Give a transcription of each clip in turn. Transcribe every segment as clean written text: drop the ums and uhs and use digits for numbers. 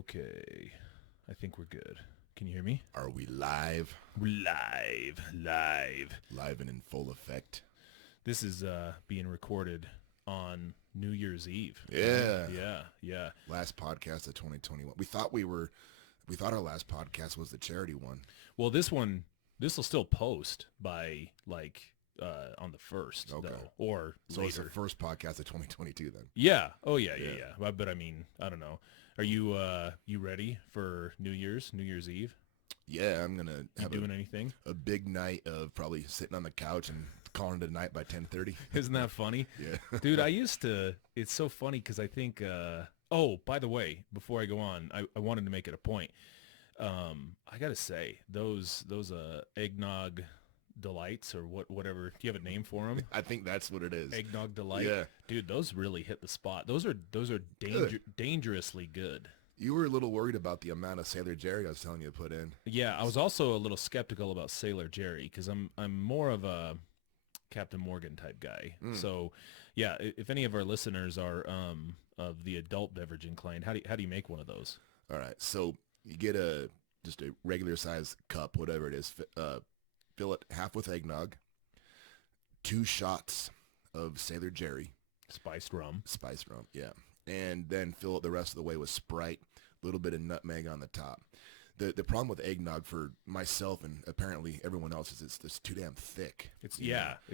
Okay. I think we're good. Can you hear me? Are we live? Live. Live and in full effect. This is being recorded on New Year's Eve. Yeah. Yeah. Last podcast of 2021. We thought our last podcast was the charity one. Well, this will still post by on the 1st, Okay. though, or So later. it's the first podcast of 2022 then. Yeah. Oh, yeah. But I mean, I don't know. Are you ready for New Year's Eve? Yeah, I'm going to have doing anything? a big night of probably sitting on the couch and calling it a night by 10:30. Isn't that funny? Yeah. Dude, it's so funny because I think, by the way, before I go on, I wanted to make it a point. I got to say, those eggnog delights or whatever, do you have a name for them? I think that's what it is. Eggnog delight? Yeah. Dude, those really hit the spot. Those are dangerously good. You were a little worried about the amount of Sailor Jerry I was telling you to put in. Yeah, I was also a little skeptical about Sailor Jerry because I'm more of a Captain Morgan type guy. So, yeah, if any of our listeners are of the adult beverage inclined, how do you make one of those? All right. So you get just a regular size cup, whatever it is, fill it half with eggnog, 2 shots of Sailor Jerry. Spiced rum, Yeah. And then fill it the rest of the way with Sprite, a little bit of nutmeg on the top. The problem with eggnog for myself and apparently everyone else is it's too damn thick. it's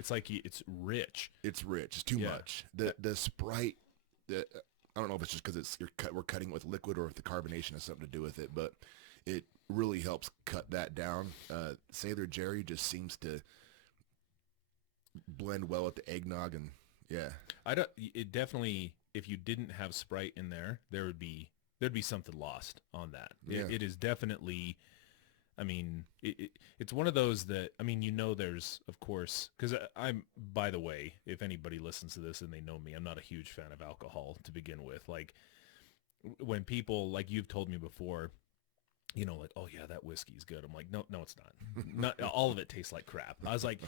like it's rich. It's rich. It's too much. The Sprite, I don't know if it's just because we're cutting it with liquid or if the carbonation has something to do with it, but it really helps cut that down. Sailor Jerry just seems to blend well with the eggnog, and yeah. It definitely, if you didn't have Sprite in there, there'd be something lost on that. Yeah. It is definitely, I mean, it's one of those that, I mean, there's, of course, because I'm, by the way, if anybody listens to this and they know me, I'm not a huge fan of alcohol to begin with. Like, when people, like you've told me before, like, oh yeah, that whiskey's good. I'm like, no, it's not. Not all of it tastes like crap. I was like,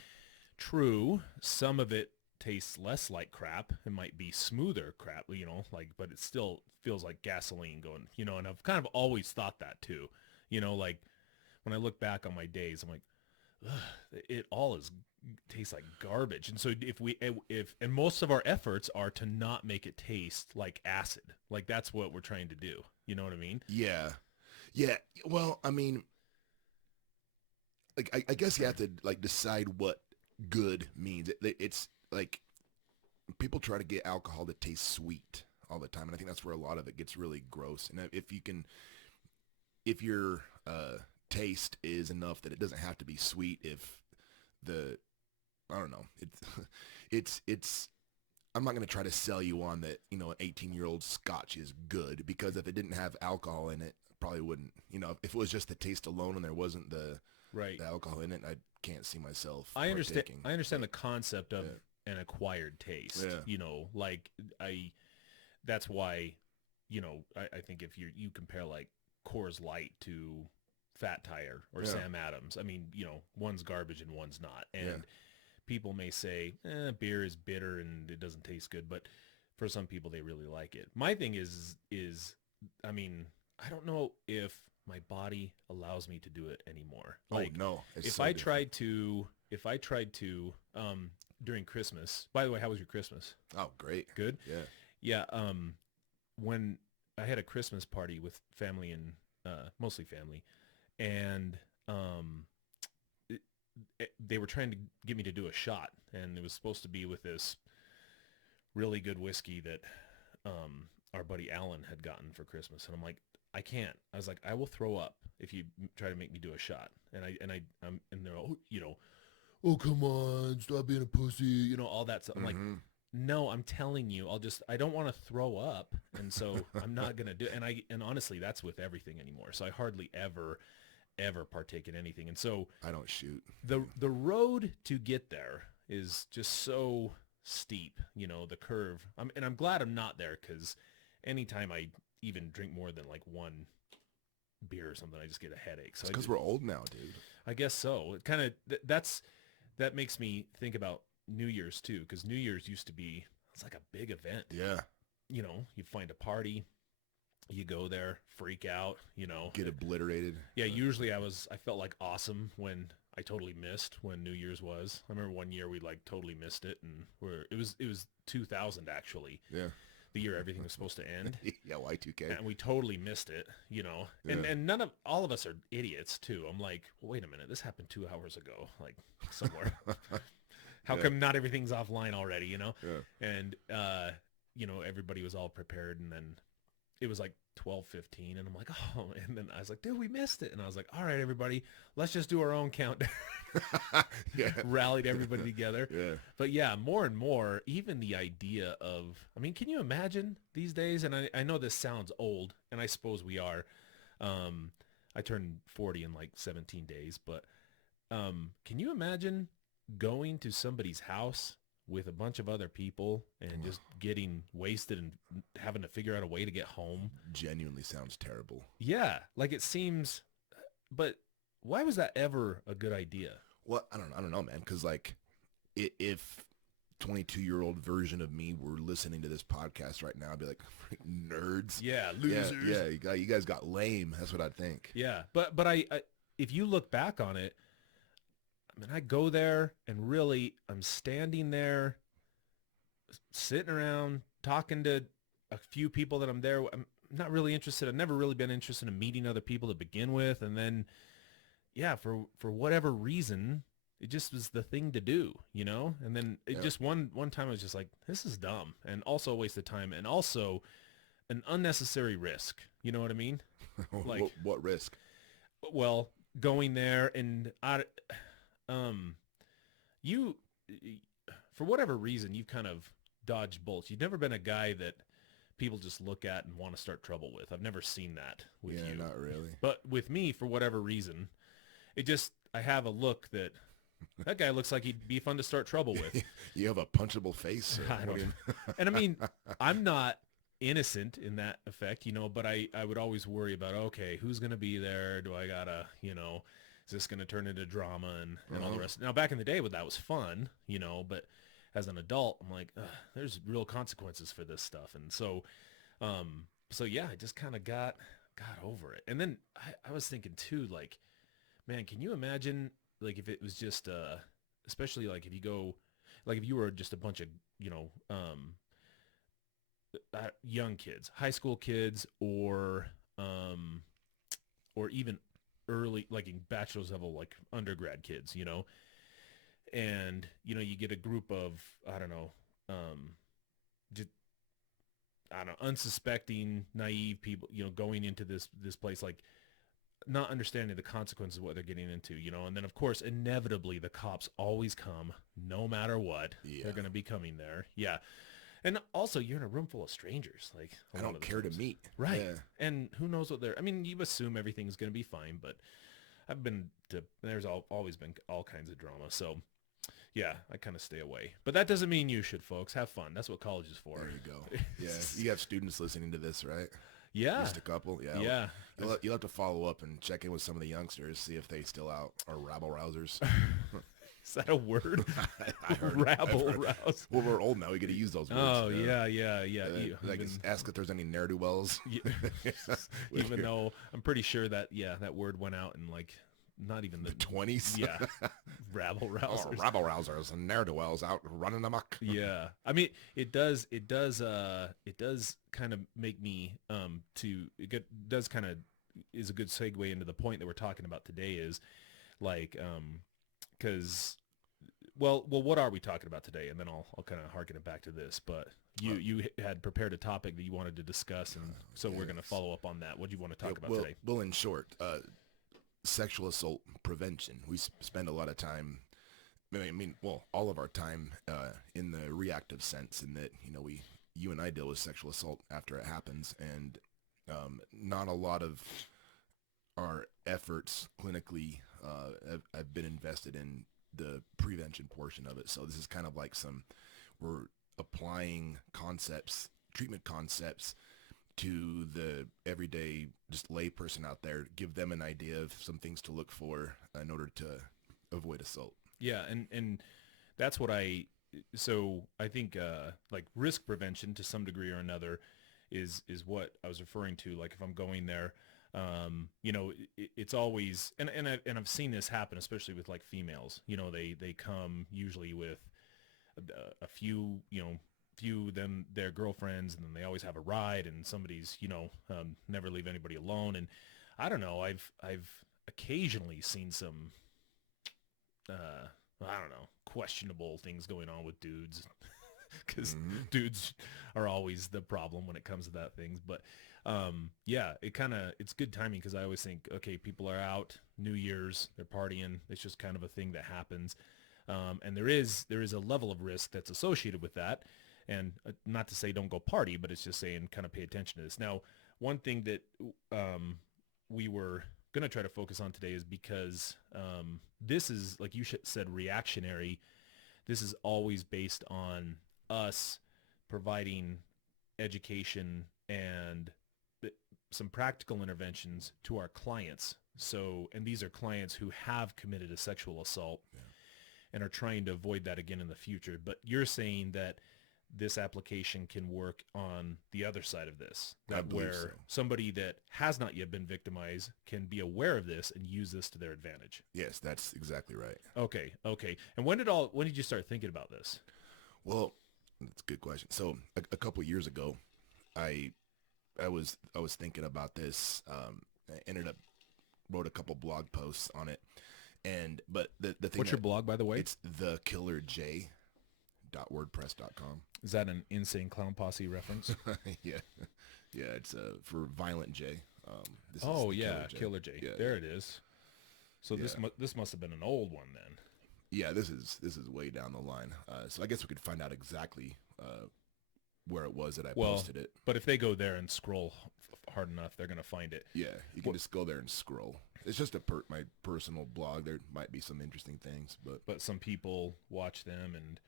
true, some of it tastes less like crap. It might be smoother crap, but it still feels like gasoline going, and I've kind of always thought that too. Like when I look back on my days, I'm like, ugh, it all tastes like garbage. And so and most of our efforts are to not make it taste like acid. Like that's what we're trying to do. You know what I mean? Yeah. Well, I mean, like, I guess you have to like decide what good means. It's like people try to get alcohol to taste sweet all the time, and I think that's where a lot of it gets really gross. And if your taste is enough that it doesn't have to be sweet, I don't know, it's I'm not going to try to sell you on that, an 18-year-old scotch is good, because if it didn't have alcohol in it, probably wouldn't. If it was just the taste alone and there wasn't the alcohol in it, I can't see myself partaking. I understand the concept of an acquired taste. Like that's why, I think if you compare like Coors Light to Fat Tire or Sam Adams, I mean, one's garbage and one's not. And people may say, beer is bitter and it doesn't taste good, but for some people they really like it. My thing is I mean, I don't know if my body allows me to do it anymore. Like, oh no! If I tried to during Christmas. By the way, how was your Christmas? Oh, great. Good. Yeah. When I had a Christmas party with family and mostly family, and they were trying to get me to do a shot, and it was supposed to be with this really good whiskey that our buddy Alan had gotten for Christmas, and I'm like, I can't. I was like, I will throw up if you try to make me do a shot. And they're all, oh, come on, stop being a pussy, all that stuff. I'm like, no, I'm telling you, I don't want to throw up. And so I'm not going to do it. And honestly, that's with everything anymore. So I hardly ever partake in anything. And so I don't shoot. The road to get there is just so steep, the curve. I'm glad I'm not there, because anytime I even drink more than like one beer or something, I just get a headache. So because we're old now, dude. I guess so. It kind of that makes me think about New Year's too, because New Year's used to be, it's like a big event. Yeah. You find a party, You go there, freak out, you know. Get obliterated. Yeah, usually I felt like awesome when I totally missed when New Year's was. I remember one year we like totally missed it, and it was 2000 actually, Yeah. the year everything was supposed to end. Yeah, Y2K. And we totally missed it, you know. Yeah. And all of us are idiots too. I'm like, well, wait a minute, this happened 2 hours ago, like somewhere. How Yeah. come not everything's offline already, you know? Yeah. And you know, everybody was all prepared, and then it was like 12:15, and I'm like, oh, and then I was like, dude, we missed it. And I was like, all right, everybody, let's just do our own countdown. Yeah. Rallied everybody together. Yeah. But yeah, more and more, even the idea of, I mean, can you imagine these days? And I know this sounds old, and I suppose we are. I turned 40 in like 17 days, but can you imagine going to somebody's house with a bunch of other people and just getting wasted and having to figure out a way to get home? Genuinely sounds terrible. Yeah, like it seems, but why was that ever a good idea? Well, I don't know, man. Because like, if 22-year-old version of me were listening to this podcast right now, I'd be like, freaking nerds. Yeah, losers. Yeah, you guys got lame. That's what I'd think. Yeah, but I if you look back on it, I mean, I go there and really I'm standing there, sitting around, talking to a few people that I'm there. I'm not really interested. I've never really been interested in meeting other people to begin with. And then, yeah, for whatever reason, it just was the thing to do, you know? And then it just one time I was just like, this is dumb and also a waste of time and also an unnecessary risk. You know what I mean? Like what risk? Well, going there and you, for whatever reason, you've kind of dodged bullets. You've never been a guy that people just look at and want to start trouble with. I've never seen that with you. Yeah, not really. But with me, for whatever reason, I have a look that guy looks like he'd be fun to start trouble with. You have a punchable face. I don't And I mean, I'm not innocent in that effect, you know, but I would always worry about, okay, who's going to be there? Do I gotta, you know, is this going to turn into drama and all the rest? Now, back in the day, that was fun, you know, but as an adult, I'm like, there's real consequences for this stuff. And so, yeah, I just kind of got over it. And then I was thinking too, like, man, can you imagine, like, if it was just, especially like if you go, like if you were just a bunch of, you know, young kids, high school kids, or even early, like in bachelor's level, like undergrad kids, you know, and, you know, you get a group of, I don't know, just, I don't know, unsuspecting, naive people, you know, going into this place, like not understanding the consequences of what they're getting into, you know, and then of course, inevitably the cops always come no matter what. Yeah. They're going to be coming there. Yeah. And also, you're in a room full of strangers. Like, I don't care to meet. Right. Yeah. And who knows what I mean, you assume everything's going to be fine, but there's always been all kinds of drama. So, yeah, I kind of stay away. But that doesn't mean you should, folks. Have fun. That's what college is for. There you go. Yeah. You have students listening to this, right? Yeah. Just a couple. Yeah. Yeah. You'll have to follow up and check in with some of the youngsters, see if they still out are rabble rousers. Is that a word? I heard. Rabble rouse. Well, we're old now. We get to use those words. Oh, yeah. Like, ask if there's any ne'er-do-wells. Even though I'm pretty sure that, that word went out in like not even the 20s. Yeah. Rabble rousers. Oh, rabble rousers and ne'er-do-wells out running amok. Yeah. I mean, it does kind of make me, does kind of is a good segue into the point that we're talking about today is like, because, well, what are we talking about today? And then I'll kind of harken it back to this. But you had prepared a topic that you wanted to discuss, and so we're going to follow up on that. What do you want to talk about today? Well, in short, sexual assault prevention. We spend a lot of time. I mean, all of our time in the reactive sense, in that you and I deal with sexual assault after it happens, and not a lot of our efforts clinically have been invested in the prevention portion of it. So this is kind of like we're applying treatment concepts to the everyday just lay person out there, give them an idea of some things to look for in order to avoid assault. Yeah. And that's what I think like risk prevention to some degree or another is what I was referring to. Like if I'm going there, you know, it's always, and I've seen this happen, especially with like females. You know, they come usually with a few, you know, few them their girlfriends, and then they always have a ride, and somebody's, you know, never leave anybody alone. And I don't know, I've occasionally seen some, I don't know, questionable things going on with dudes, because Mm-hmm. dudes are always the problem when it comes to that things. But yeah, it's good timing, because I always think, okay, people are out, New Year's, they're partying. It's just kind of a thing that happens. And there is a level of risk that's associated with that. And not to say don't go party, but it's just saying kind of pay attention to this. Now, one thing that we were going to try to focus on today is because this is, like you said, reactionary. This is always based on us providing education and some practical interventions to our clients. So, and these are clients who have committed a sexual assault and are trying to avoid that again in the future. But you're saying that this application can work on the other side of this, I that believe where so. somebody that has not yet been victimized can be aware of this and use this to their advantage. Yes, that's exactly right. Okay. And when did you start thinking about this? Well, that's a good question. So a couple years ago, I I was thinking about this. I ended up wrote a couple blog posts on it, and but the thing What's your that blog, by the way? it's thekillerj.wordpress.com. Is that an Insane Clown Posse reference? Yeah, yeah. It's for Violent J. This is Oh the yeah, Killer J. Yeah, There it is. So yeah. this must have been an old one then. Yeah, this is way down the line. So I guess we could find out exactly where it was that I Well, posted it. but if they go there and scroll hard enough, they're gonna find it. Yeah, you can just go there and scroll. It's just my personal blog. There might be some interesting things, but But some people watch them, and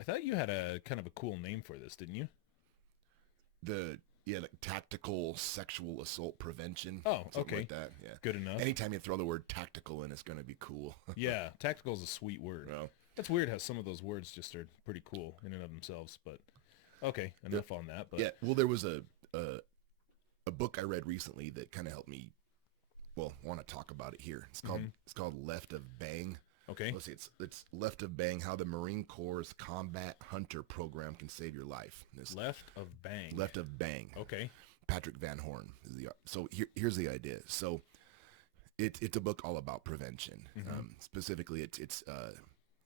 I thought you had a kind of a cool name for this, didn't you? like tactical sexual assault prevention. Oh, Something okay. like that. Yeah. Good enough. Anytime you throw the word tactical in, it's going to be cool. Yeah, tactical is a sweet word. Well, That's weird how some of those words just are pretty cool in and of themselves. But okay, enough on that. But yeah. Well, there was a book I read recently that kind of helped me. Well, want to talk about it here. It's called Left of Bang. okay, Let's see. It's Left of Bang: How the Marine Corps' Combat Hunter Program Can Save Your Life. This left of bang. Left of Bang. Okay. Patrick Van Horn is the. So here's the idea. So it's a book all about prevention. Specifically, it's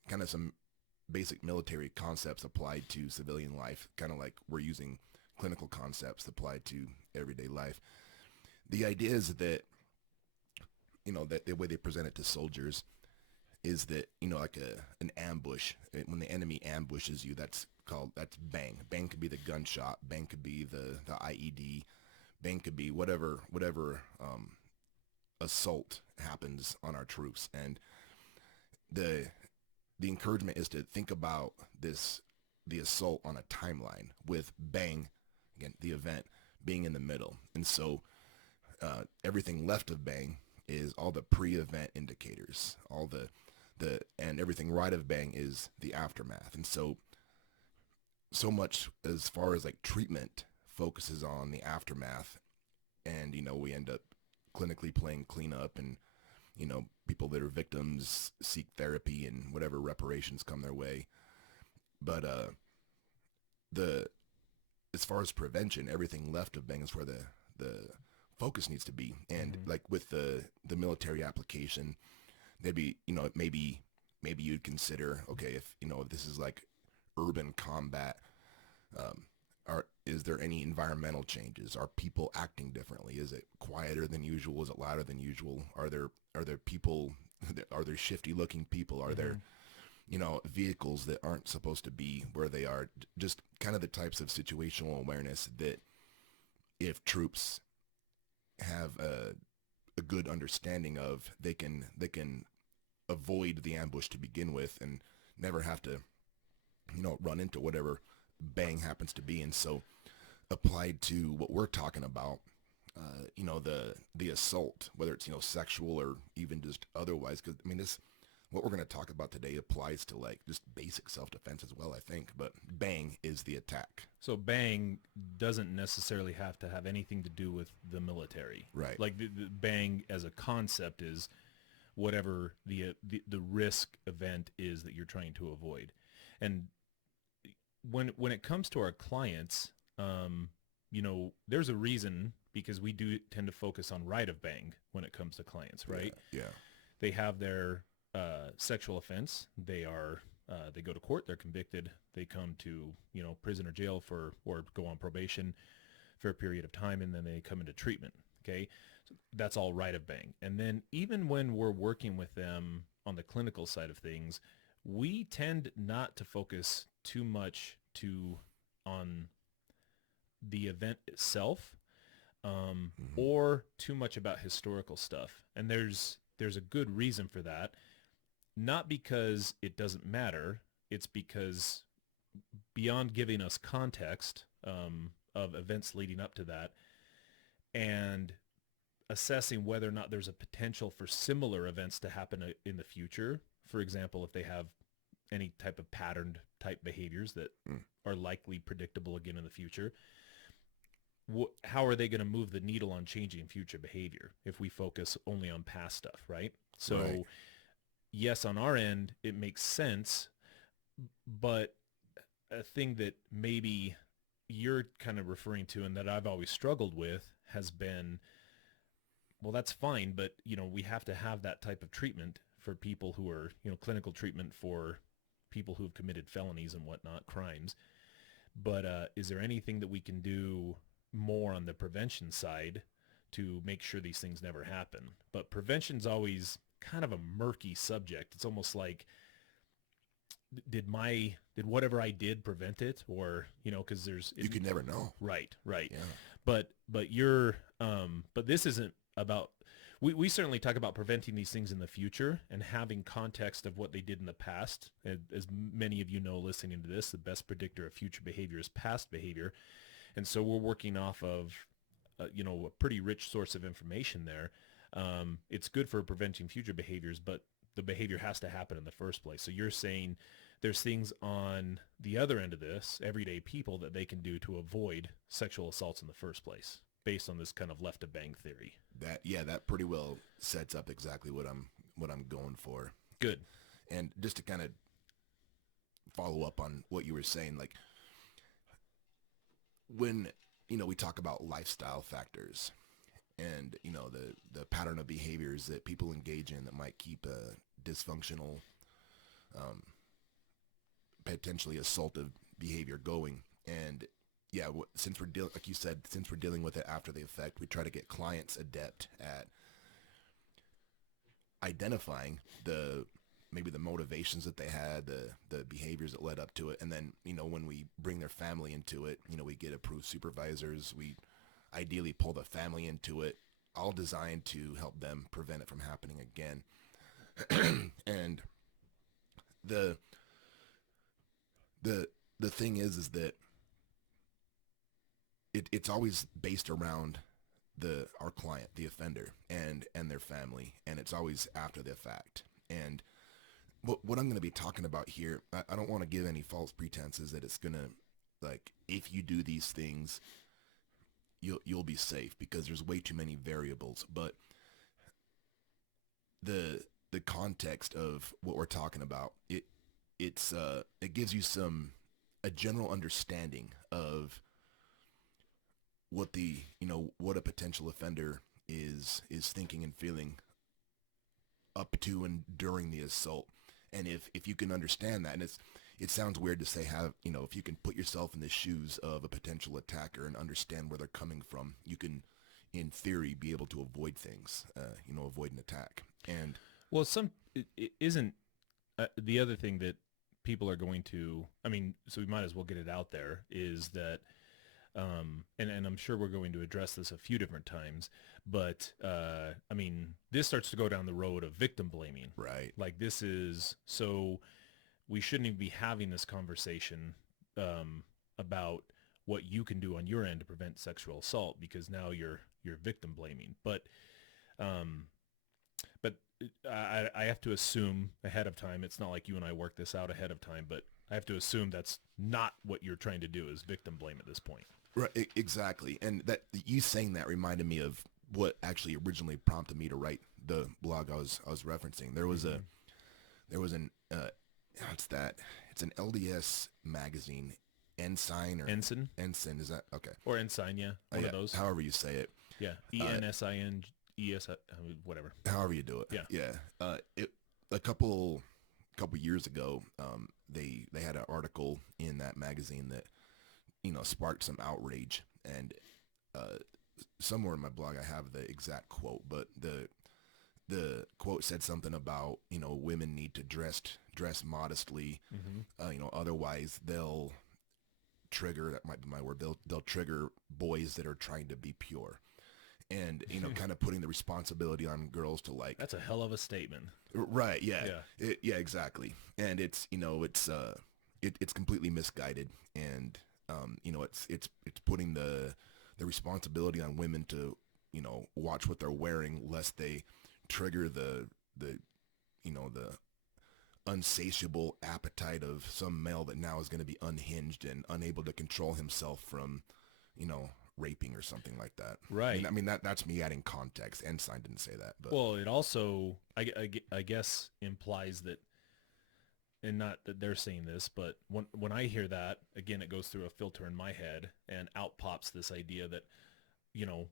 kind of some basic military concepts applied to civilian life, kind of like we're using clinical concepts applied to everyday life. The idea is that, that the way they present it to soldiers is that, like an ambush. When the enemy ambushes you, that's bang. Bang could be the gunshot. Bang could be the IED. Bang could be whatever assault happens on our troops. And the encouragement is to think about the assault on a timeline, with bang, again, the event being in the middle. And so everything left of bang is all the pre-event indicators, all and everything right of bang is the aftermath. And so much as far as like treatment focuses on the aftermath, and we end up clinically playing cleanup, and people that are victims seek therapy and whatever reparations come their way. But the as far as prevention, everything left of bang is where the focus needs to be. And like with the military application, they'd be, maybe you'd consider, okay, if this is like urban combat, is there any environmental changes? Are people acting differently? Is it quieter than usual? Is it louder than usual? Are there people? Are there shifty looking people? Are there vehicles that aren't supposed to be where they are? Just kind of the types of situational awareness that, if troops have a good understanding of, they can avoid the ambush to begin with, and never have to run into whatever bang happens to be. And so applied to what we're talking about, the assault, whether it's sexual or even just otherwise, because I mean, what we're going to talk about today applies to like just basic self-defense as well, I think. But bang is the attack. So bang doesn't necessarily have to have anything to do with the military. Right. Like the bang as a concept is whatever the risk event is that you're trying to avoid. And when it comes to our clients, there's a reason, because we do tend to focus on right of bang when it comes to clients, right? Yeah. They have their sexual offense. They go to court. They're convicted. They come to prison or jail or go on probation for a period of time, and then they come into treatment. Okay, so that's all right of bang. And then even when we're working with them on the clinical side of things, we tend not to focus too much on the event itself, or too much about historical stuff. And there's a good reason for that. Not because it doesn't matter. It's because beyond giving us context of events leading up to that and assessing whether or not there's a potential for similar events to happen in the future. For example, if they have any type of patterned type behaviors that are likely predictable again in the future, how are they going to move the needle on changing future behavior if we focus only on past stuff, right? So Right. Yes, on our end, it makes sense, but a thing that maybe you're kind of referring to and that I've always struggled with has been, well, that's fine, but, we have to have that type of treatment for people who are, clinical treatment for people who have committed felonies and whatnot, crimes. But is there anything that we can do more on the prevention side to make sure these things never happen? But prevention's always kind of a murky subject. It's almost like, did whatever I did prevent it? Or, because You could never know. Right. Yeah. But this isn't about, we certainly talk about preventing these things in the future and having context of what they did in the past. As many of you know, listening to this, the best predictor of future behavior is past behavior. And so we're working off of, a pretty rich source of information there. It's good for preventing future behaviors, but the behavior has to happen in the first place. So you're saying there's things on the other end of this, everyday people, that they can do to avoid sexual assaults in the first place, based on this kind of left of bang theory. That pretty well sets up exactly what I'm going for. Good. And just to kind of follow up on what you were saying, like when we talk about lifestyle factors and the pattern of behaviors that people engage in that might keep a dysfunctional, potentially assaultive behavior going. And yeah, since we're dealing, like you said, since we're dealing with it after the effect, we try to get clients adept at identifying maybe the motivations that they had, the behaviors that led up to it. And then, when we bring their family into it, we get approved supervisors. We ideally pull the family into it, all designed to help them prevent it from happening again. And the thing is that it's always based around our client, the offender, and their family, and it's always after the fact. And what I'm going to be talking about here, I don't want to give any false pretenses that it's going to, like, if you do these things, you'll be safe, because there's way too many variables. But the context of what we're talking about, it gives you a general understanding of what what a potential offender is thinking and feeling up to and during the assault. And if you can understand that, and it sounds weird to say if you can put yourself in the shoes of a potential attacker and understand where they're coming from, you can, in theory, be able to avoid things, avoid an attack. And well, it isn't the other thing that people are going to, so we might as well get it out there, is that, and I'm sure we're going to address this a few different times, but, this starts to go down the road of victim blaming. right. Like so we shouldn't even be having this conversation, about what you can do on your end to prevent sexual assault, because now you're victim blaming. But I have to assume ahead of time. It's not like you and I work this out ahead of time, but I have to assume that's not what you're trying to do is victim blame at this point. Right, exactly. And that you saying that reminded me of what actually originally prompted me to write the blog I was referencing. There was an what's that? It's an LDS magazine, Ensign or Ensign Ensign. Is that okay? or Ensign, yeah, one Yeah, of those. however you say it. Yeah, ENSINES, whatever. However you do it. Yeah. Yeah. It a couple years ago, they had an article in that magazine that sparked some outrage, and somewhere in my blog I have the exact quote, but the quote said something about women need to dress modestly, otherwise they'll trigger, that might be my word, they'll trigger boys that are trying to be pure, and kind of putting the responsibility on girls to like. That's a hell of a statement. Right, yeah. Yeah. Yeah, exactly. And it's it's completely misguided, and it's putting the responsibility on women to watch what they're wearing lest they trigger the unsatiable appetite of some male that now is going to be unhinged and unable to control himself from raping or something like that. Right. I mean that's me adding context. Ensign didn't say that, but Well, it also, I guess, implies that, and not that they're saying this, but when I hear that, again, it goes through a filter in my head, and out pops this idea that,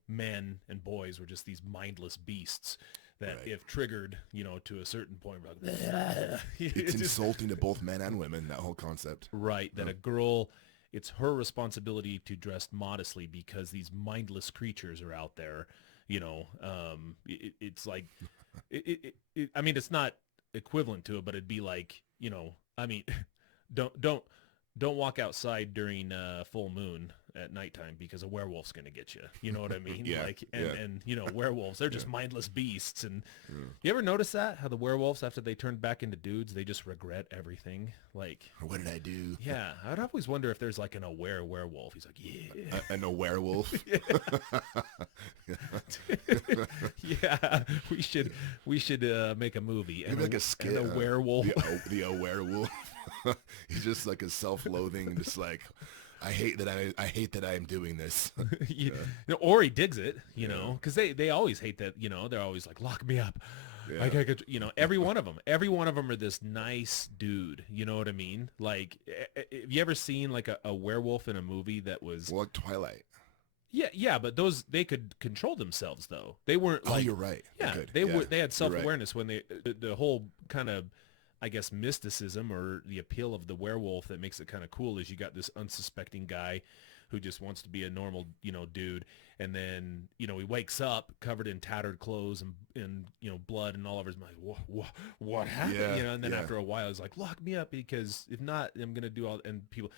men and boys were just these mindless beasts that Right. if triggered, to a certain point, we're like, it's insulting to both men and women, that whole concept. right, that a girl, it's her responsibility to dress modestly because these mindless creatures are out there. It's like, I mean, it's not equivalent to it, but it'd be like, I mean, don't walk outside during full moon at nighttime because a werewolf's gonna get you. You know what I mean? Yeah, Like, yeah. and werewolves, they're just mindless beasts. And you ever notice that how the werewolves, after they turn back into dudes, they just regret everything? Like, What did I do? yeah, I'd always wonder if there's like an aware werewolf. He's like, yeah, A werewolf. yeah, we should make a movie. Maybe like a skit. And a werewolf. The werewolf. He's just like a self-loathing, just like I hate that I am doing this. Or he digs it, because they always hate that. They're always like, lock me up. Yeah. Like I could, every one of them are this nice dude. You know what I mean? Like, have you ever seen like a werewolf in a movie that was? Well, like Twilight. Yeah, but those, they could control themselves though. They weren't like. Oh, you're right. Yeah, Good. they had You're right. self-awareness when the whole kind of, I guess, mysticism or the appeal of the werewolf that makes it kind of cool is you got this unsuspecting guy who just wants to be a normal, dude. And then, he wakes up covered in tattered clothes and blood and all over his mind. What happened? Yeah, And then yeah. after a while, he's like, lock me up because if not, I'm going to do all, and people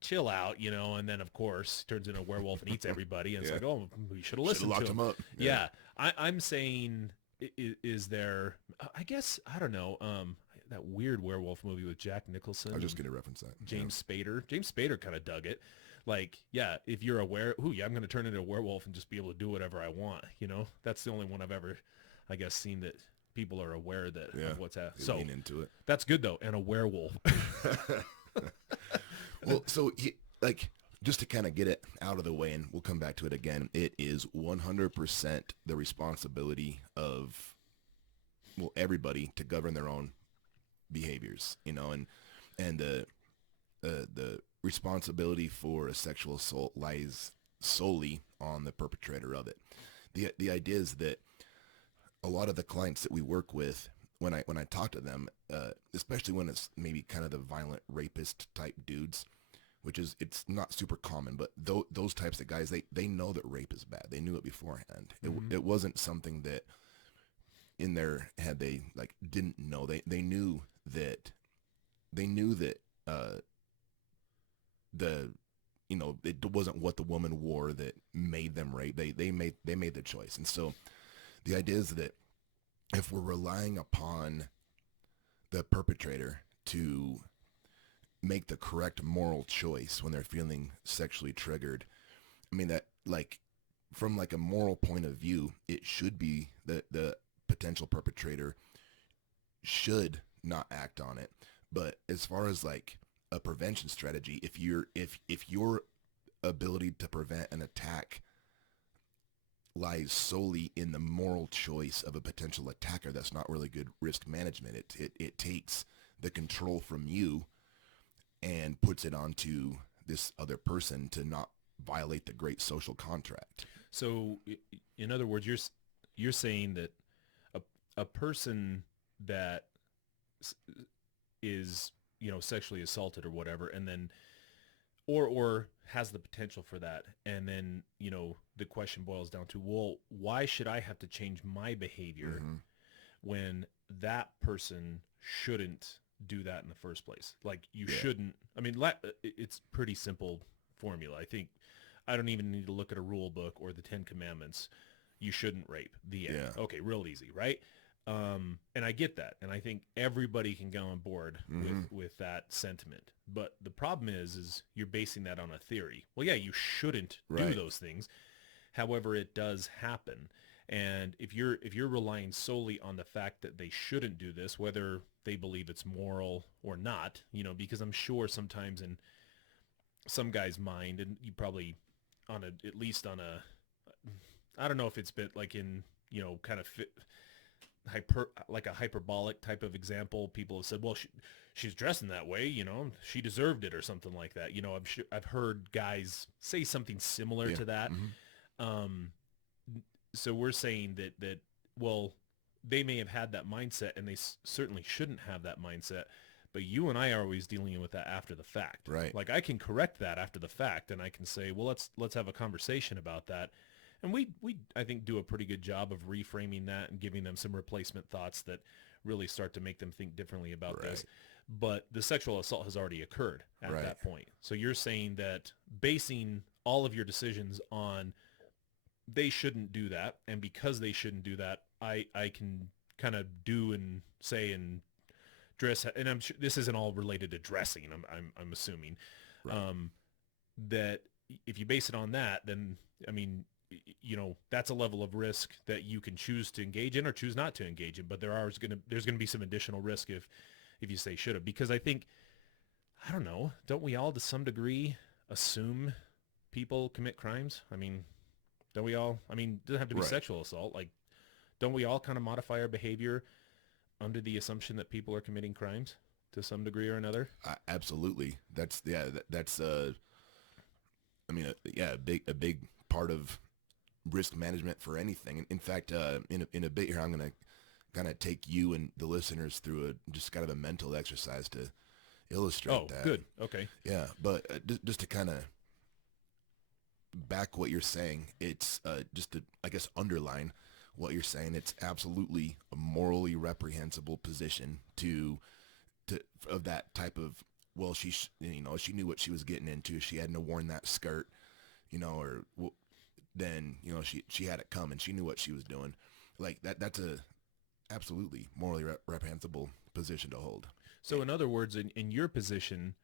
chill out, and then of course turns into a werewolf and eats everybody. And Yeah. it's like, oh, we should have Should've listened locked to him up. Yeah. I'm saying, is there, I guess, I don't know, that weird werewolf movie with Jack Nicholson. I was just going to reference that. James Spader. James Spader kind of dug it. Like, yeah, if you're aware, I'm going to turn into a werewolf and just be able to do whatever I want. That's the only one I've ever, I guess, seen that people are aware that of what's happening. They So lean into it. that's good though. And a werewolf. Well, so just to kind of get it out of the way, and we'll come back to it again, it is 100% the responsibility of, everybody to govern their own behaviors, and the responsibility for a sexual assault lies solely on the perpetrator of it. The idea is that a lot of the clients that we work with, when I talk to them, especially when it's maybe kind of the violent rapist type dudes, which is, it's not super common, but those types of guys, they know that rape is bad. They knew it beforehand. It wasn't something that in their head they like didn't know. They knew that it wasn't what the woman wore that made them rape. They made the choice. And so the idea is that if we're relying upon the perpetrator to make the correct moral choice when they're feeling sexually triggered, I mean, that, like, from like a moral point of view, it should be the potential perpetrator should not act on it. But as far as like a prevention strategy, if your ability to prevent an attack lies solely in the moral choice of a potential attacker, that's not really good risk management. It takes the control from you and puts it onto this other person to not violate the great social contract. So, in other words, you're saying that a a person that s- is, sexually assaulted or whatever, and then or has the potential for that, and then, the question boils down to, well, why should I have to change my behavior Mm-hmm. when that person shouldn't do that in the first place? Like, you Yeah. shouldn't. I mean, it's pretty simple formula. I think I don't even need to look at a rule book or the 10 Commandments. You shouldn't rape. The end. Yeah. Okay, real easy, right? And I get that, and I think everybody can go on board Mm-hmm. with that sentiment. But the problem is you're basing that on a theory. Well, yeah, you shouldn't do Right. those things. However, it does happen. And if you're relying solely on the fact that they shouldn't do this, whether they believe it's moral or not, because I'm sure sometimes in some guy's mind, and you probably at least on a, I don't know if it's been like in, kind of like a hyperbolic type of example, people have said, well, she's dressing that way, she deserved it or something like that. I'm sure I've heard guys say something similar Yeah. to that. Mm-hmm. Um, so we're saying that, well, they may have had that mindset, and they certainly shouldn't have that mindset. But you and I are always dealing with that after the fact. Right. Like, I can correct that after the fact, and I can say, well, let's have a conversation about that. And we I think do a pretty good job of reframing that and giving them some replacement thoughts that really start to make them think differently about Right. this. But the sexual assault has already occurred at Right. that point. So you're saying that basing all of your decisions on they shouldn't do that, and because they shouldn't do that, I can kind of do and say and dress, and I'm sure this isn't all related to dressing. I'm assuming Right. um, that if you base it on that, then I mean, that's a level of risk that you can choose to engage in or choose not to engage in. But there's gonna be some additional risk if you say should have, because I think, I don't know, don't we all to some degree assume people commit crimes? I mean, don't we all? I mean, it doesn't have to be Right. sexual assault. Like, don't we all kind of modify our behavior under the assumption that people are committing crimes to some degree or another? Absolutely. That's yeah. That's I mean, yeah, a big part of risk management for anything. In fact, in a bit here, I'm gonna kind of take you and the listeners through just kind of a mental exercise to illustrate Oh, that. good. Okay. Yeah, but just to kind of back what you're saying, it's just to, I guess, underline what you're saying. It's absolutely a morally reprehensible position to of that type of, well, she knew what she was getting into. She hadn't have worn that skirt, or then she had it coming. She knew what she was doing. Like that's a absolutely morally reprehensible position to hold. So in other words, in your position,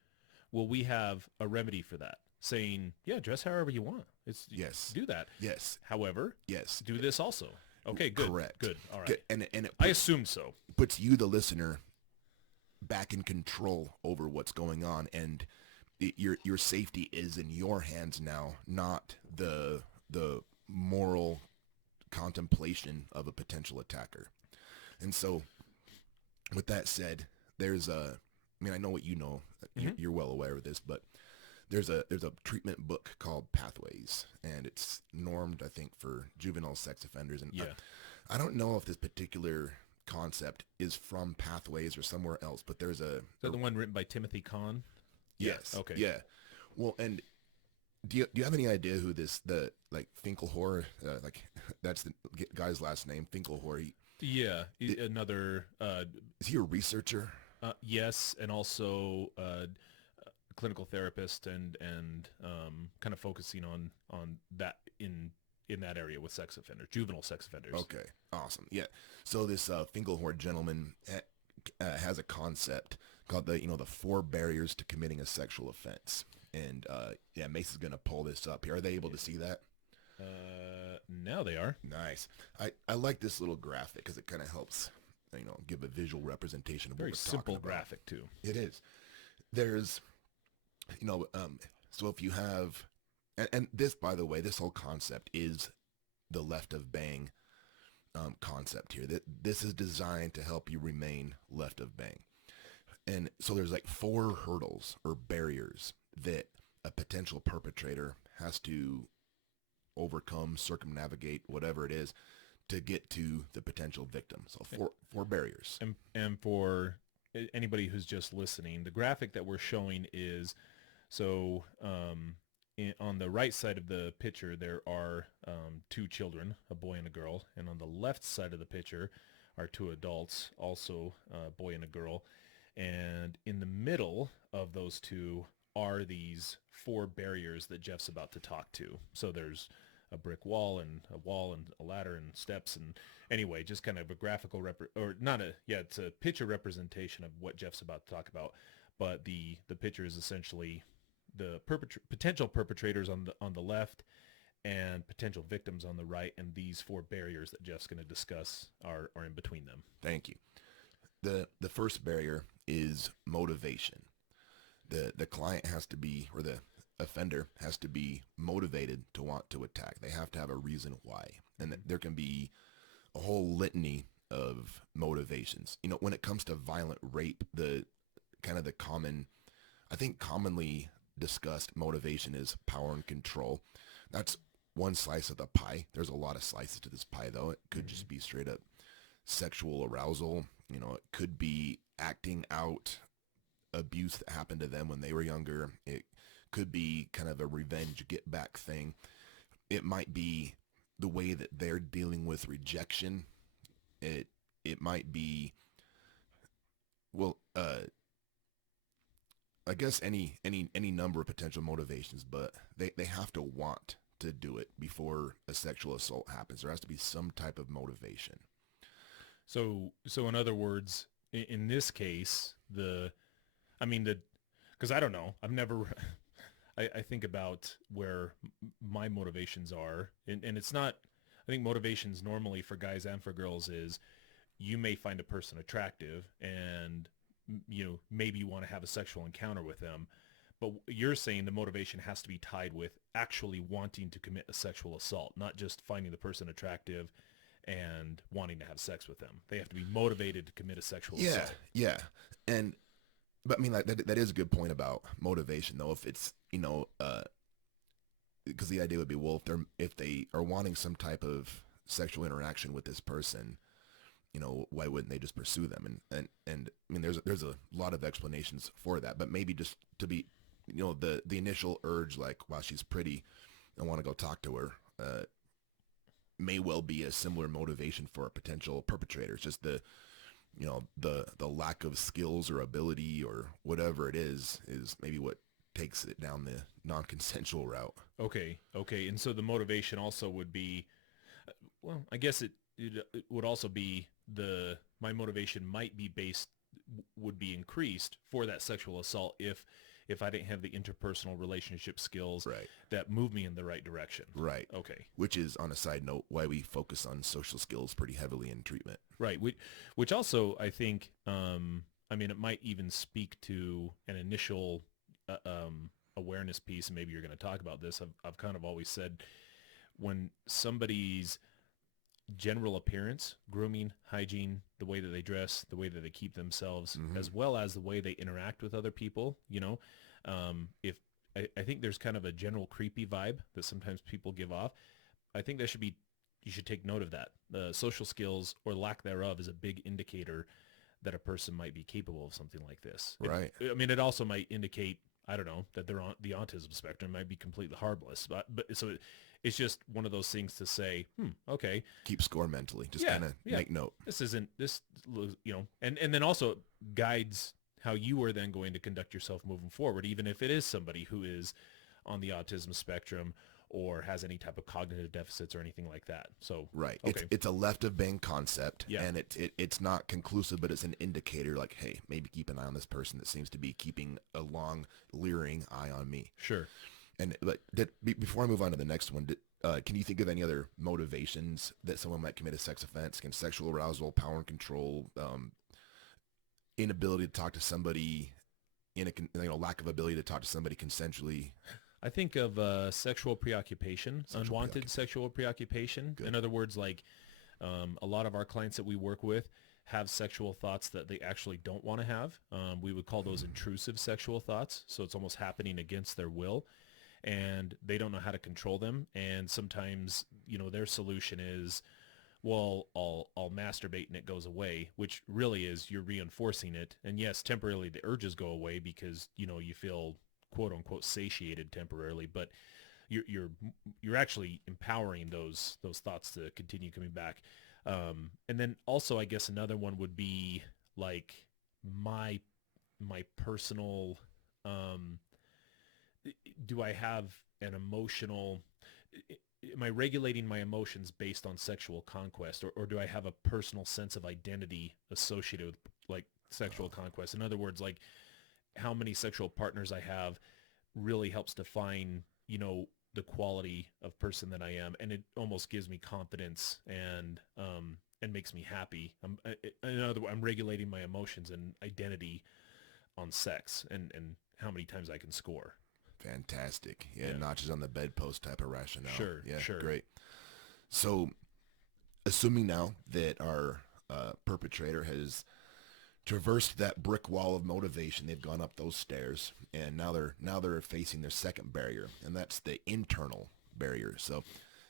will we have a remedy for that? Saying, yeah, dress however you want. Yes. Do that. Yes. However, Yes. do this also. Okay, good. Correct. Good. All right. And it I assumed so. puts you, the listener, back in control over what's going on, and your safety is in your hands now, not the moral contemplation of a potential attacker. And so, with that said, there's a, I mean, I know what you know. You're well aware of this, but there's a treatment book called Pathways, and it's normed, I think, for juvenile sex offenders. And Yeah. I don't know if this particular concept is from Pathways or somewhere else, but there's a Is that the one written by Timothy Kahn? yes, Okay. yeah. Well, and do you have any idea who the like Finkelhor, like that's the guy's last name, Finkelhor? Yeah. Another, Is he a researcher? yes, and also clinical therapist, and kind of focusing on that in that area with sex offenders, juvenile sex offenders. Okay, awesome. Yeah. So this Finkelhor gentleman has a concept called the 4 barriers to committing a sexual offense. And yeah, Mace is gonna pull this up here. Are they able to see that? Now they are. Nice. I like this little graphic because it kind of helps give a visual representation of what Very we're simple talking about. graphic too. It is. There's, so if you have, and this, by the way, this whole concept is the left of bang concept here. That this is designed to help you remain left of bang. And so there's like 4 hurdles or barriers that a potential perpetrator has to overcome, circumnavigate, whatever it is, to get to the potential victim. So four barriers. And for anybody who's just listening, the graphic that we're showing is, so on the right side of the picture, there are 2 children, a boy and a girl. And on the left side of the picture are 2 adults, also a boy and a girl. And in the middle of those 2 are these 4 barriers that Jeff's about to talk to. So there's a brick wall and a ladder and steps, and anyway, just kind of a graphical it's a picture representation of what Jeff's about to talk about. But the picture is essentially the potential perpetrators on the left and potential victims on the right, and these 4 barriers that Jeff's going to discuss are in between them. Thank you. The first barrier is motivation. The client has to be, or the offender has to be motivated to want to attack. They have to have a reason why. And there can be a whole litany of motivations. When it comes to violent rape, the kind of the commonly discussed motivation is power and control. That's one slice of the pie. There's a lot of slices to this pie, though. It could just be straight up sexual arousal. It could be acting out abuse that happened to them when they were younger. It could be kind of a revenge get back thing. It might be the way that they're dealing with rejection. It might be, I guess any number of potential motivations, but they have to want to do it before a sexual assault happens. There has to be some type of motivation. So in other words, in this case, because I don't know, I've never, I think about where my motivations are, and it's not, I think motivations normally for guys and for girls is you may find a person attractive and, maybe you want to have a sexual encounter with them, but you're saying the motivation has to be tied with actually wanting to commit a sexual assault, not just finding the person attractive and wanting to have sex with them. They have to be motivated to commit a sexual assault. Yeah. But that is a good point about motivation, though. If it's, because the idea would be, well, if they are wanting some type of sexual interaction with this person, why wouldn't they just pursue them? And there's a lot of explanations for that, but maybe just to be, the initial urge, like, wow, she's pretty, I want to go talk to her, may well be a similar motivation for a potential perpetrator. It's just the lack of skills or ability or whatever it is maybe what takes it down the non-consensual route. Okay. And so the motivation also would be, I guess it would also be my motivation would be increased for that sexual assault if I didn't have the interpersonal relationship skills that move me in the right direction. Right. Okay. Which is, on a side note, why we focus on social skills pretty heavily in treatment. Right. Which also, I think, it might even speak to an initial awareness piece, and maybe you're going to talk about this. I've kind of always said when somebody's general appearance, grooming, hygiene, the way that they dress, the way that they keep themselves, as well as the way they interact with other people, if I think there's kind of a general creepy vibe that sometimes people give off. I think you should take note of that. The social skills or lack thereof is a big indicator that a person might be capable of something like this. Right. It also might indicate, I don't know, that they're on the autism spectrum, might be completely harmless. But so it's just one of those things to say, okay. Keep score mentally. Just kind of make note. And then also guides how you are then going to conduct yourself moving forward, even if it is somebody who is on the autism spectrum or has any type of cognitive deficits or anything like that. So right, okay. It's a left of bang concept, and it's not conclusive, but it's an indicator. Like, hey, maybe keep an eye on this person that seems to be keeping a long, leering eye on me. Sure. And before I move on to the next one, Can you think of any other motivations that someone might commit a sex offense? Can sexual arousal, power and control, inability to talk to somebody lack of ability to talk to somebody consensually? I think of sexual preoccupation, Sexual unwanted preoccupation. sexual preoccupation. In Good. other words, like a lot of our clients that we work with have sexual thoughts that they actually don't want to have. We would call those intrusive sexual thoughts. So it's almost happening against their will, and they don't know how to control them. And sometimes, their solution is, well, I'll masturbate and it goes away, which really is you're reinforcing it. And yes, temporarily the urges go away because, you feel quote unquote satiated temporarily, but you're actually empowering those thoughts to continue coming back. And then also, I guess another one would be like my my personal. Um, do I have an emotional? Am I regulating my emotions based on sexual conquest, or do I have a personal sense of identity associated with like sexual conquest? In other words, like how many sexual partners I have really helps define, the quality of person that I am, and it almost gives me confidence and makes me happy. In other words, I'm regulating my emotions and identity on sex and how many times I can score. Fantastic. Yeah, Yeah, notches on the bedpost type of rationale. sure, Yeah, sure. great. So, assuming now that our perpetrator has traversed that brick wall of motivation, they've gone up those stairs, and now they're facing their second barrier, and that's the internal barrier. So,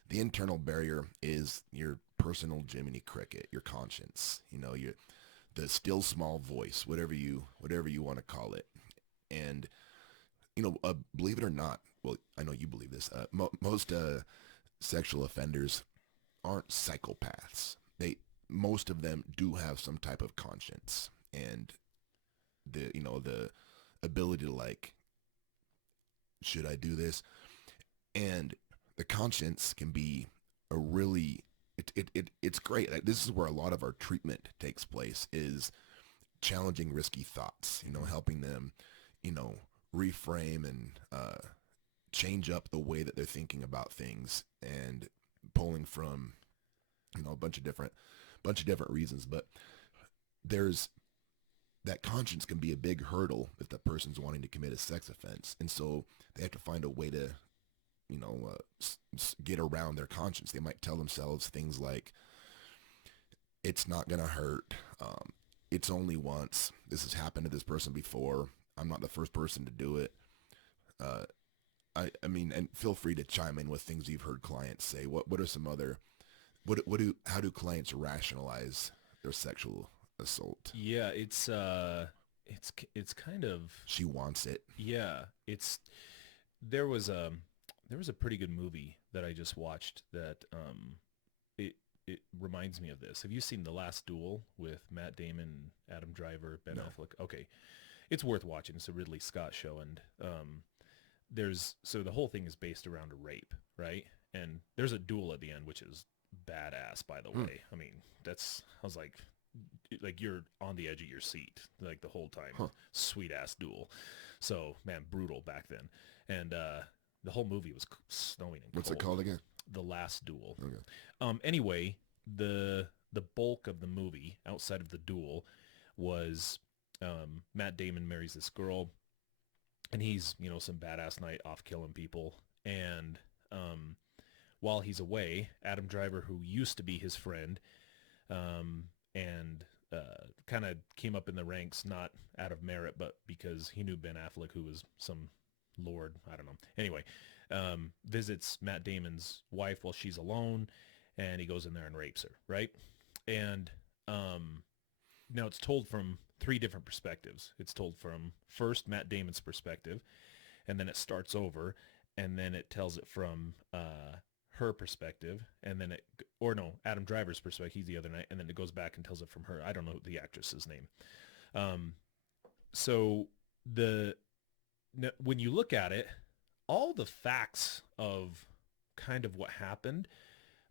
the internal barrier is your personal Jiminy Cricket, your conscience. The still small voice, whatever you want to call it, and believe it or not, well, I know you believe this. Most sexual offenders aren't psychopaths. Most of them do have some type of conscience and the ability to, like, should I do this? And the conscience can be a really it's great. Like, this is where a lot of our treatment takes place, is challenging risky thoughts. Helping them, you know, reframe and change up the way that they're thinking about things, and pulling from a bunch of different reasons. But there's that conscience can be a big hurdle if the person's wanting to commit a sex offense, and so they have to find a way to get around their conscience. They might tell themselves things like, it's not gonna hurt, it's only once, this has happened to this person before, I'm not the first person to do it. uh, I mean, and feel free to chime in with things you've heard clients say. What are some other, how do clients rationalize their sexual assault? Yeah, it's kind of, She wants it. yeah, it's there was a there was a pretty good movie that I just watched that it it reminds me of this. Have you seen The Last Duel with Matt Damon, Adam Driver, Ben No. Affleck? Okay. It's worth watching. It's a Ridley Scott show, and so the whole thing is based around a rape, right? And there's a duel at the end, which is badass, by the Hmm. way. I mean, I was like you're on the edge of your seat like the whole time. Huh. Sweet ass duel. So man, brutal back then. And the whole movie was snowing and What's it cold. called again? The Last Duel. Okay. Anyway, the bulk of the movie outside of the duel was Matt Damon marries this girl, and he's some badass night off killing people. And while he's away, Adam Driver, who used to be his friend, and kind of came up in the ranks not out of merit, but because he knew Ben Affleck, who was some lord, I don't know. Anyway, visits Matt Damon's wife while she's alone, and he goes in there and rapes her, right? And now it's told from three different perspectives. It's told from first Matt Damon's perspective, and then it starts over, and then it tells it from her perspective, and then Adam Driver's perspective. He's the other night, and then it goes back and tells it from her. I don't know the actress's name. Um, so the when you look at it, all the facts of kind of what happened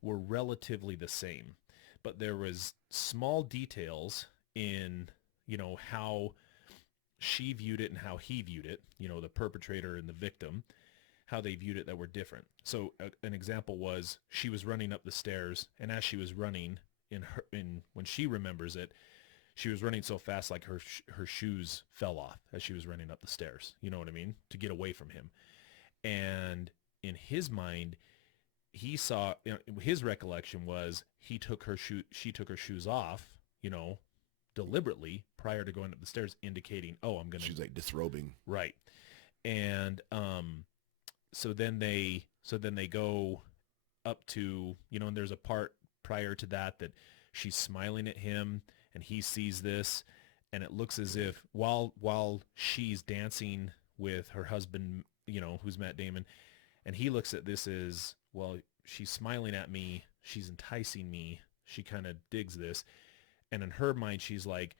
were relatively the same, but there was small details in how she viewed it and how he viewed it, the perpetrator and the victim, how they viewed it that were different. So an example was she was running up the stairs, and as she was running, when she remembers it, she was running so fast, like her shoes fell off as she was running up the stairs. You know what I mean? To get away from him. And in his mind, he saw, his recollection was she took her shoes off, deliberately prior to going up the stairs, indicating, oh, I'm gonna. She's like disrobing. Right. And so then they go up to, and there's a part prior to that she's smiling at him, and he sees this, and it looks as if while she's dancing with her husband, who's Matt Damon, and he looks at this as, well, she's smiling at me, she's enticing me, she kind of digs this, and in her mind she's like,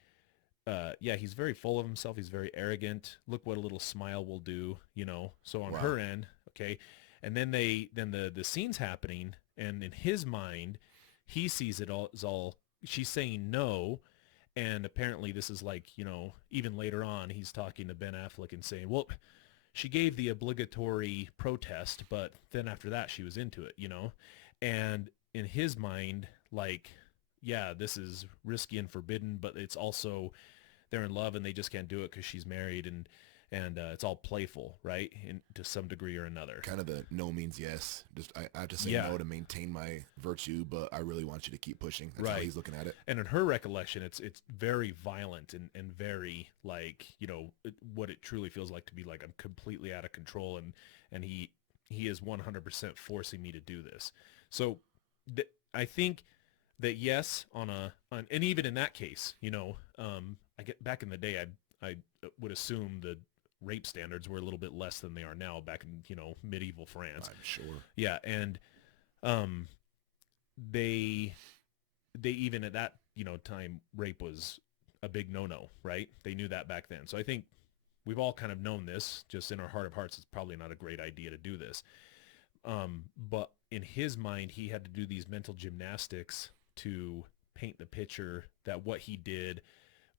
yeah, he's very full of himself, he's very arrogant, look what a little smile will do, so on her end, okay. And then the scene's happening, and in his mind he sees it all as all she's saying no. And apparently this is like, even later on, he's talking to Ben Affleck and saying, well, she gave the obligatory protest, but then after that she was into it, and in his mind, like, yeah, this is risky and forbidden, but it's also they're in love and they just can't do it because she's married, and it's all playful, right? To some degree or another. Kind of the no means yes. Just I have to say no to maintain my virtue, but I really want you to keep pushing. That's how he's looking at it. And in her recollection, it's very violent and very like, what it truly feels like to be like, I'm completely out of control, and he is 100% forcing me to do this. So I think that yes, and even in that case, I get back in the day, I would assume the rape standards were a little bit less than they are now back in, medieval France. I'm sure. Yeah. And, they even at that, time, rape was a big no-no, right? They knew that back then. So I think we've all kind of known this, just in our heart of hearts, it's probably not a great idea to do this. But in his mind, he had to do these mental gymnastics to paint the picture that what he did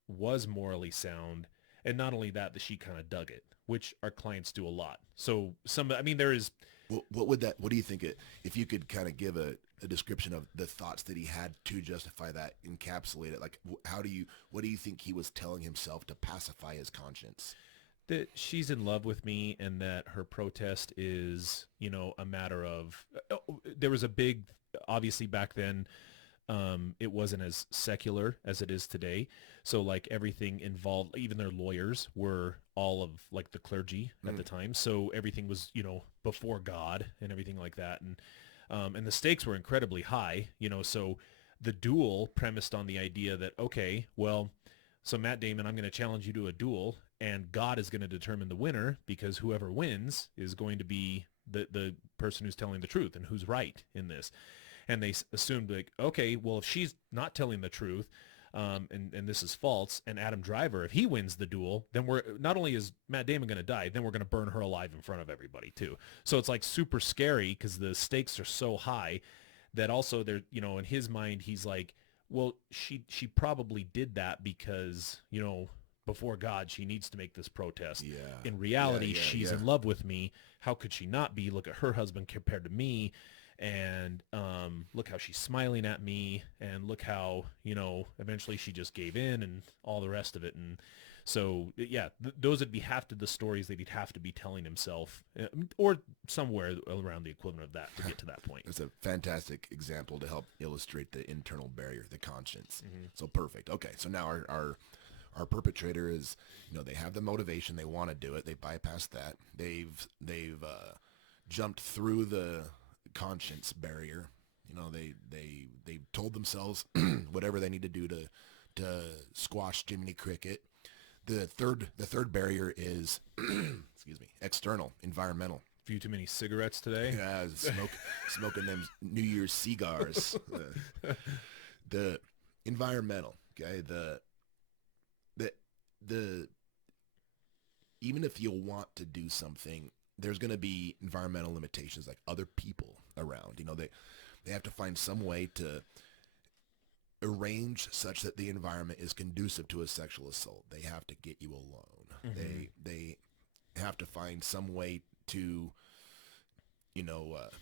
was morally sound. And not only that she kind of dug it, which our clients do a lot. So there is. What do you think if you could kind of give a description of the thoughts that he had to justify that, encapsulate it? Like, what do you think he was telling himself to pacify his conscience? That she's in love with me, and that her protest is, a matter of, there was a big, obviously back then, it wasn't as secular as it is today. So like everything involved, even their lawyers were all of like the clergy at the time. So everything was, before God and everything like that. And the stakes were incredibly high, so the duel premised on the idea that, okay, well, so Matt Damon, I'm going to challenge you to a duel, and God is going to determine the winner, because whoever wins is going to be the person who's telling the truth and who's right in this. And they assumed, like, okay, well, if she's not telling the truth, and this is false, and Adam Driver, if he wins the duel, then we're not only is Matt Damon going to die, then we're going to burn her alive in front of everybody too. So it's like super scary because the stakes are so high that also they're, in his mind, he's like, well, she probably did that because, before God, she needs to make this protest. Yeah. In reality, she's in love with me. How could she not be? Look at her husband compared to me. And look how she's smiling at me, and look how, eventually she just gave in, and all the rest of it. And so, yeah, those would be the stories that he'd have to be telling himself, or somewhere around the equivalent of that to get to that point. It's a fantastic example to help illustrate the internal barrier, the conscience. Mm-hmm. So perfect. Okay, so now our perpetrator is, they have the motivation, they want to do it, they bypass that, they've jumped through the conscience barrier. They told themselves whatever they need to do to squash Jiminy Cricket. The third barrier is excuse me, external, environmental. A few too many cigarettes today. Yeah, smoking them New Year's cigars. The environmental, okay, the even if you want to do something, there's going to be environmental limitations, like other people around. They have to find some way to arrange such that the environment is conducive to a sexual assault. They have to get you alone. Mm-hmm. They have to find some way to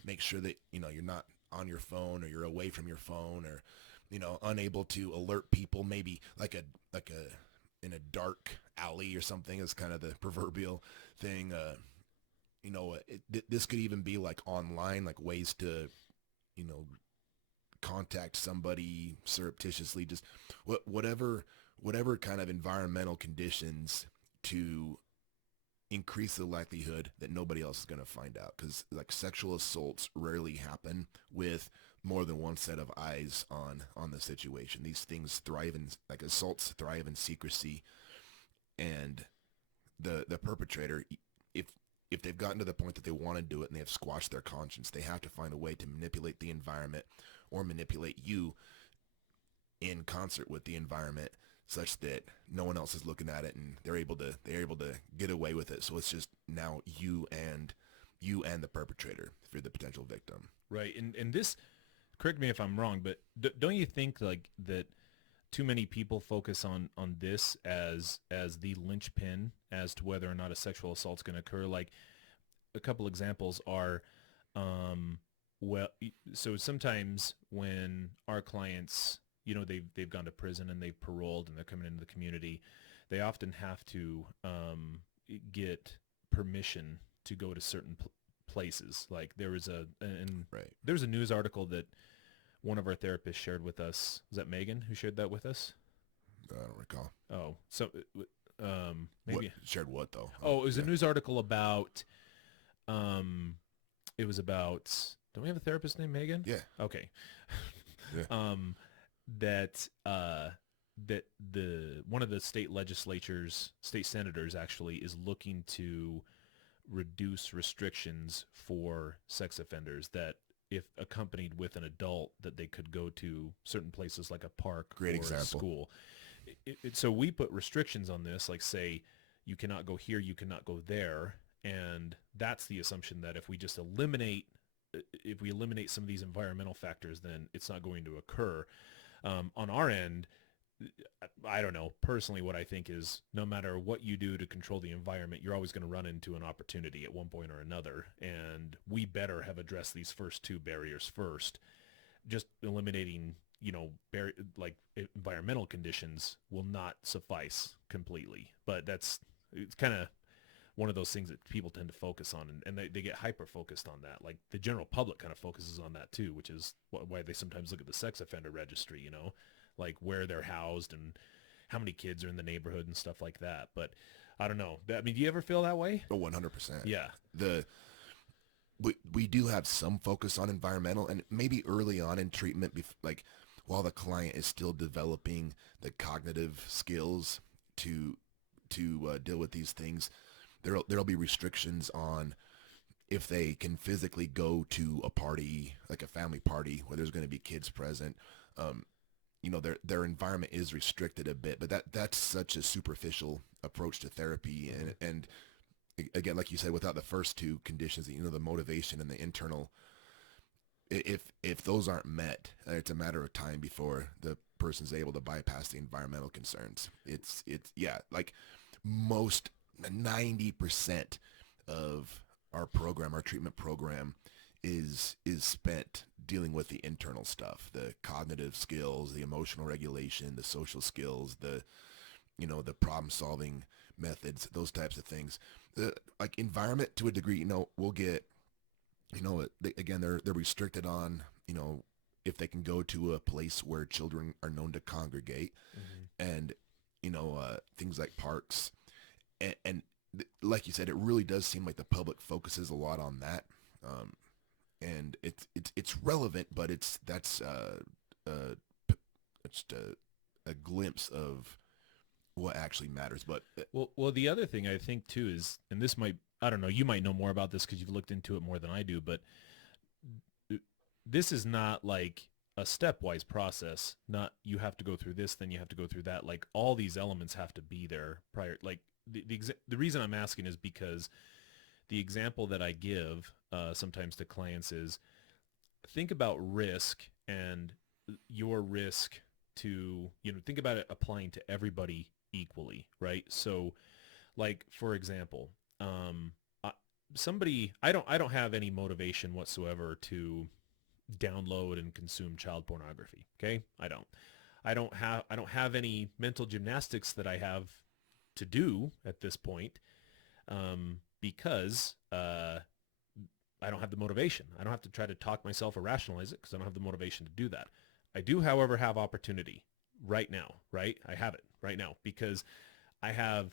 make sure that, you're not on your phone, or you're away from your phone, or, unable to alert people, maybe in a dark alley or something is kind of the proverbial thing. This could even be like online, like ways to, you know, contact somebody surreptitiously, just whatever kind of environmental conditions to increase the likelihood that nobody else is going to find out, because like sexual assaults rarely happen with more than one set of eyes on the situation. These things thrive in, like, assaults thrive in secrecy, and the perpetrator, if if they've gotten to the point that they want to do it and they have squashed their conscience, they have to find a way to manipulate the environment, or manipulate you in concert with the environment, such that no one else is looking at it, and they're able to get away with it. So it's just now you and the perpetrator if you're the potential victim. Right. And this, correct me if I'm wrong, but don't you think like that too many people focus on this as the linchpin as to whether or not a sexual assault's going to occur? Like a couple examples are, well, so sometimes when our clients, they've gone to prison and they've paroled and they're coming into the community, they often have to get permission to go to certain places. Like there was Right. there's a news article that one of our therapists shared with us. Was that Megan who shared that with us? I don't recall. Oh, so What maybe. shared what though? Oh, it was a Yeah. news article about. It was about. Don't we have a therapist named Megan? Yeah. Okay. Yeah. That that the one of the state senators actually is looking to reduce restrictions for sex offenders, that if accompanied with an adult, that they could go to certain places like a park Great or example. a school. So we put restrictions on this, like say you cannot go here, you cannot go there, and that's the assumption that if we eliminate some of these environmental factors, then it's not going to occur. On our end, I don't know. Personally, what I think is no matter what you do to control the environment, you're always going to run into an opportunity at one point or another. And we better have addressed these first two barriers first. Just eliminating, like environmental conditions will not suffice completely. But it's kind of one of those things that people tend to focus on, and they get hyper focused on that. Like the general public kind of focuses on that too, which is why they sometimes look at the sex offender registry, like where they're housed and how many kids are in the neighborhood and stuff like that. But I don't know. I mean, do you ever feel that way? Oh, 100%. Yeah. We do have some focus on environmental, and maybe early on in treatment, like while the client is still developing the cognitive skills to deal with these things, there'll be restrictions on if they can physically go to a party, like a family party where there's going to be kids present. Their environment is restricted a bit, but that's such a superficial approach to therapy, and again, like you said, without the first two conditions, the motivation and the internal, if those aren't met, it's a matter of time before the person's able to bypass the environmental concerns. It's yeah, like most 90% of our treatment program is spent dealing with the internal stuff, the cognitive skills, the emotional regulation, the social skills, the problem solving methods, those types of things. Like environment, to a degree, we'll get, they're restricted on, if they can go to a place where children are known to congregate, Mm-hmm. and things like parks, and like you said, it really does seem like the public focuses a lot on that, and it's relevant, but just a glimpse of what actually matters. But Well, the other thing I think too is, and this might, I don't know, you might know more about this because you've looked into it more than I do, but this is not like a stepwise process. Not you have to go through this, then you have to go through that. Like all these elements have to be there prior. Like the reason I'm asking is because the example that I give sometimes to clients is, think about risk and your risk to, think about it applying to everybody equally, right? So like, for example, somebody, I don't have any motivation whatsoever to download and consume child pornography. Okay. I don't have any mental gymnastics that I have to do at this point. Because, I don't have the motivation. I don't have to try to talk myself or rationalize it because I don't have the motivation to do that. I do, however, have opportunity right now, right? I have it right now because I have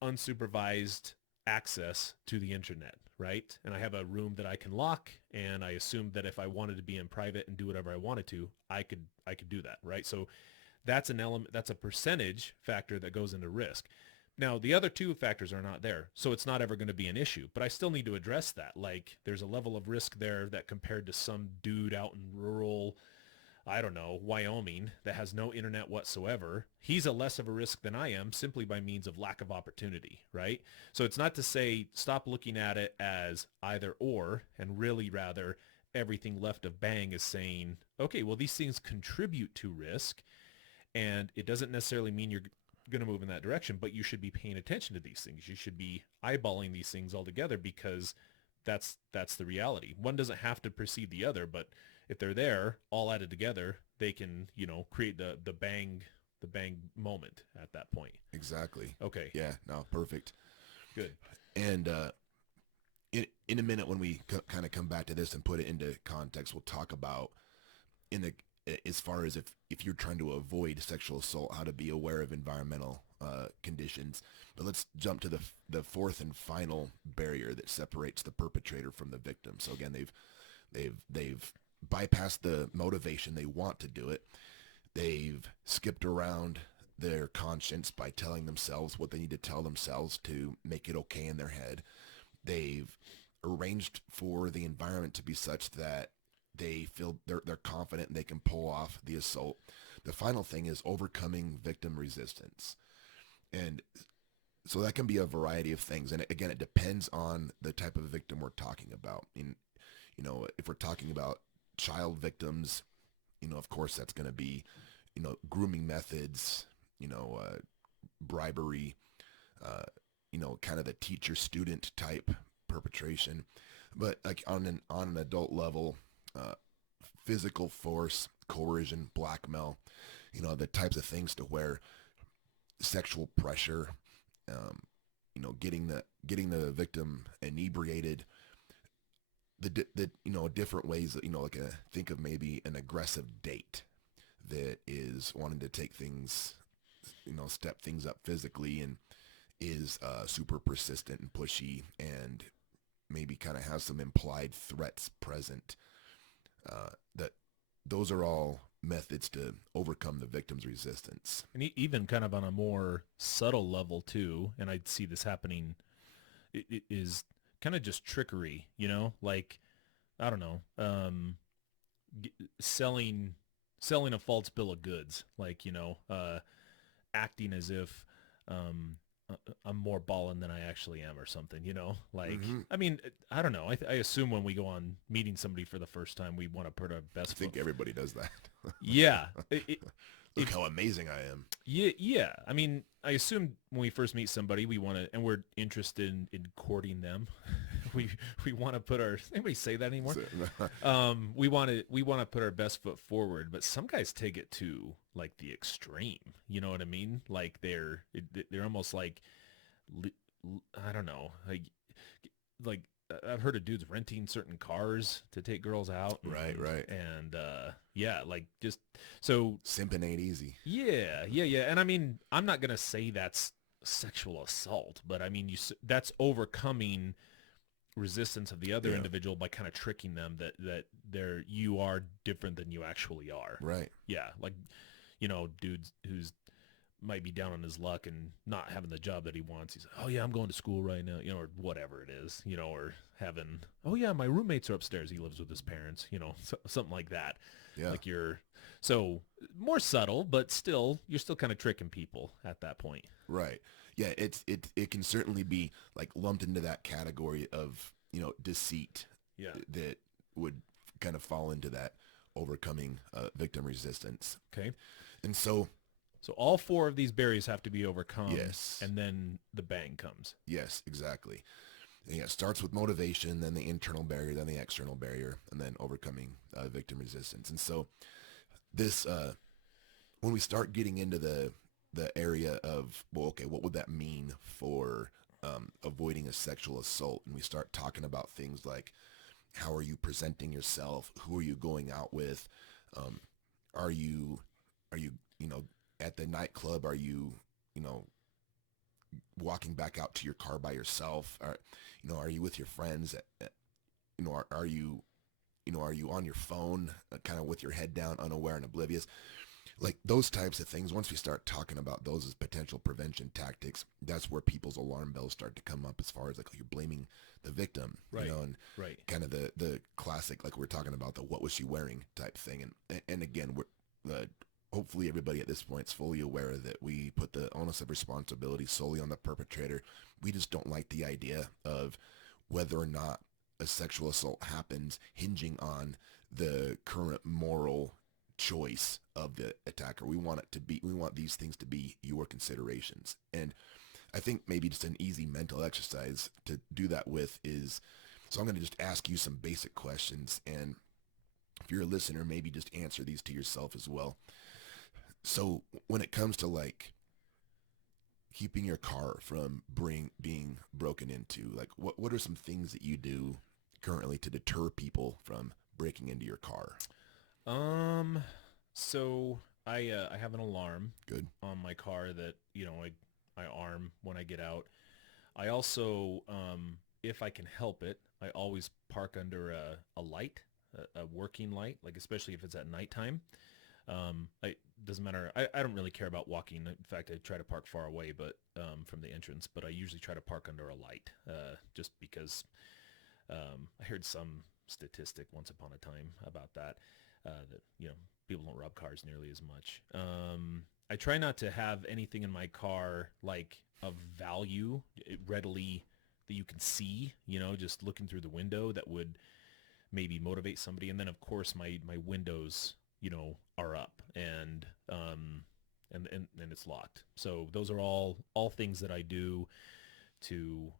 unsupervised access to the internet, right? And I have a room that I can lock, and I assumed that if I wanted to be in private and do whatever I wanted to, I could do that, right? So that's an element, that's a percentage factor that goes into risk. Now, the other two factors are not there, so it's not ever going to be an issue, but I still need to address that. Like, there's a level of risk there that compared to some dude out in rural, I don't know, Wyoming that has no internet whatsoever, he's a less of a risk than I am simply by means of lack of opportunity, right? So it's not to say stop looking at it as either or, and really rather everything left of bang is saying, okay, well, these things contribute to risk, and it doesn't necessarily mean you're going to move in that direction, but you should be paying attention to these things. You should be eyeballing these things all together because that's the reality. One doesn't have to precede the other, but if they're there all added together, they can, create the bang moment at that point. Exactly. Okay. Yeah. No. Perfect. Good. And in a minute, when we kind of come back to this and put it into context, we'll talk about as far as if you're trying to avoid sexual assault, how to be aware of environmental conditions. But let's jump to the fourth and final barrier that separates the perpetrator from the victim. So again, they've bypassed the motivation. They want to do it. They've skipped around their conscience by telling themselves what they need to tell themselves to make it okay in their head. They've arranged for the environment to be such that they feel they're confident and they can pull off the assault. The final thing is overcoming victim resistance. And so that can be a variety of things. And again, it depends on the type of victim we're talking about. If we're talking about child victims, of course that's going to be, grooming methods, bribery, kind of the teacher-student type perpetration. But like on an adult level, physical force, coercion, blackmail, the types of things to where sexual pressure, getting the victim inebriated, the different ways that, like think of maybe an aggressive date that is wanting to take things, step things up physically and is super persistent and pushy and maybe kind of has some implied threats present. That those are all methods to overcome the victim's resistance. And even kind of on a more subtle level too, and I see this happening, it is kind of just trickery, like, I don't know, selling a false bill of goods, like, acting as if I'm more ballin' than I actually am or something, like, Mm-hmm. I mean, I don't know. I assume when we go on meeting somebody for the first time, we want to put our best I think everybody does that. Yeah. Look how amazing I am. Yeah. Yeah. I mean, I assume when we first meet somebody, we want to, and we're interested in courting them. we want to put our, anybody say that anymore? We want to put our best foot forward, but some guys take it to like the extreme. You know what I mean? Like they're almost like, I don't know, like I've heard of dudes renting certain cars to take girls out. Right. And yeah, like just so simping ain't easy. Yeah. And I mean, I'm not gonna say that's sexual assault, but I mean, that's overcoming resistance of the other individual by kind of tricking them that you are different than you actually are. Right. Yeah, like dudes who's might be down on his luck and not having the job that he wants. He's like, oh yeah, I'm going to school right now, or whatever it is, or having, oh yeah, my roommates are upstairs. He lives with his parents, something like that. Yeah. Like so more subtle, but still, you're still kind of tricking people at that point. Right. Yeah. It can certainly be like lumped into that category of, deceit. Yeah. That would kind of fall into that overcoming victim resistance. Okay. And so all four of these barriers have to be overcome. Yes. And then the bang comes. Yes, exactly. Yeah, it starts with motivation, then the internal barrier, then the external barrier, and then overcoming victim resistance. And so this, when we start getting into the area of, well, okay, what would that mean for avoiding a sexual assault? And we start talking about things like, how are you presenting yourself? Who are you going out with? Um, are you, you know, at the nightclub? Are you, you know, walking back out to your car by yourself? Are you with your friends? Are you, are you on your phone, kind of with your head down, unaware and oblivious? Like those types of things. Once we start talking about those as potential prevention tactics, that's where people's alarm bells start to come up, as far as like, you're blaming the victim, Right. and Right. kind of the classic, like we're talking about, the what was she wearing type thing. And again, we're hopefully everybody at this point is fully aware that we put the onus of responsibility solely on the perpetrator. We just don't like the idea of whether or not a sexual assault happens hinging on the current moral choice of the attacker. We want these things to be your considerations. And I think maybe just an easy mental exercise to do that with is, so I'm going to just ask you some basic questions, and if you're a listener, maybe just answer these to yourself as well. So when it comes to like keeping your car from being broken into, like what are some things that you do currently to deter people from breaking into your car? Um, so I have an alarm Good. on my car that, I arm when I get out. I also, if I can help it, I always park under a light, a working light, like especially if it's at nighttime. I doesn't matter. I don't really care about walking. In fact, I try to park far away, but from the entrance. But I usually try to park under a light, just because I heard some statistic once upon a time about that, that people don't rob cars nearly as much. I try not to have anything in my car like of value readily that you can see. Just looking through the window that would maybe motivate somebody. And then of course my windows are up, and it's locked. So those are all things that I do to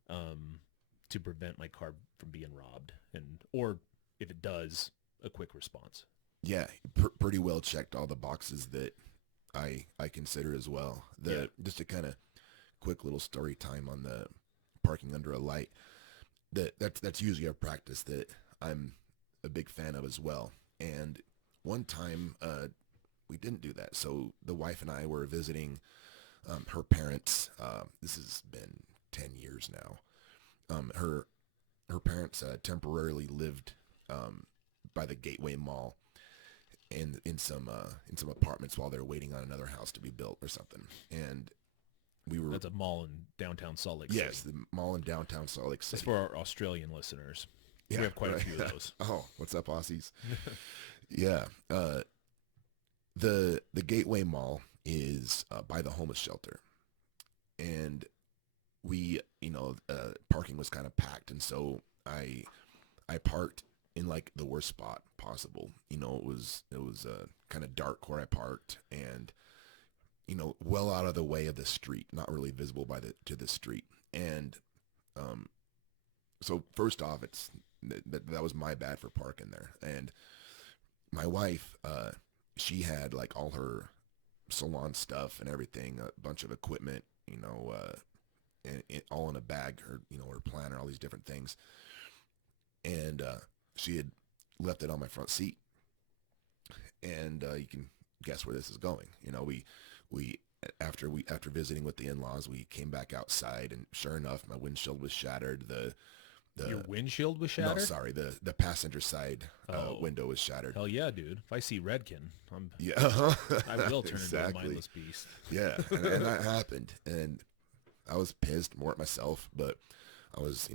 to prevent my car from being robbed, or if it does, a quick response. Yeah, pretty well checked all the boxes that I consider as well. Yeah. Just a kind of quick little story time on the parking under a light. That's usually a practice that I'm a big fan of as well. And one time we didn't do that. So the wife and I were visiting her parents. This has been 10 years now. Her parents temporarily lived by the Gateway Mall in some apartments while they were waiting on another house to be built or something. And we were That's a mall in downtown Salt Lake yes, City. the mall in downtown Salt Lake That's City. for our Australian listeners. Yeah, We have quite right. a few of those. Oh, what's up, Aussies? Yeah. The Gateway Mall is by the homeless shelter, and we, parking was kind of packed, and so I parked in like the worst spot possible. It was kind of dark where I parked, and well out of the way of the street, not really visible to the street. And so first off, that was my bad for parking there. And my wife, she had like all her salon stuff and everything, a bunch of equipment, all in a bag, her planner, all these different things. And she had left it on my front seat. And you can guess where this is going. We after visiting with the in-laws, we came back outside, and sure enough, my windshield was shattered. Your windshield was No, shattered? sorry, the passenger side Oh. window was shattered. Hell yeah, dude. If I see Redkin, Yeah, I will turn into a exactly. mindless beast. Yeah, and that happened, and I was pissed more at myself, but I was,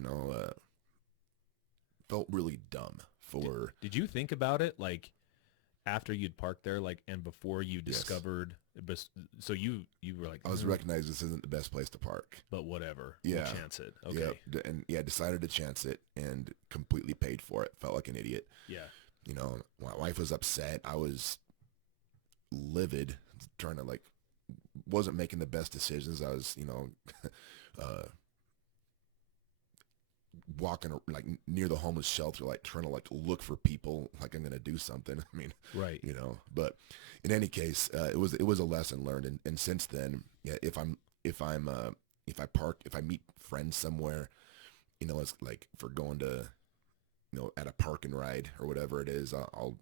felt really dumb for. Did you think about it, like, after you'd parked there, like, and before you Yes. discovered, so you were like, I was recognized this isn't the best place to park. but whatever. Yeah. We'll chance it. Okay. Yeah, decided to chance it and completely paid for it. Felt like an idiot. Yeah. My wife was upset. I was livid, trying to wasn't making the best decisions. I was, uh, walking like near the homeless shelter, like trying to like look for people, like I'm gonna do something. I mean, Right. But in any case, it was a lesson learned, and since then, yeah, if I meet friends somewhere, it's like if we're going to, at a park and ride or whatever it is, I'll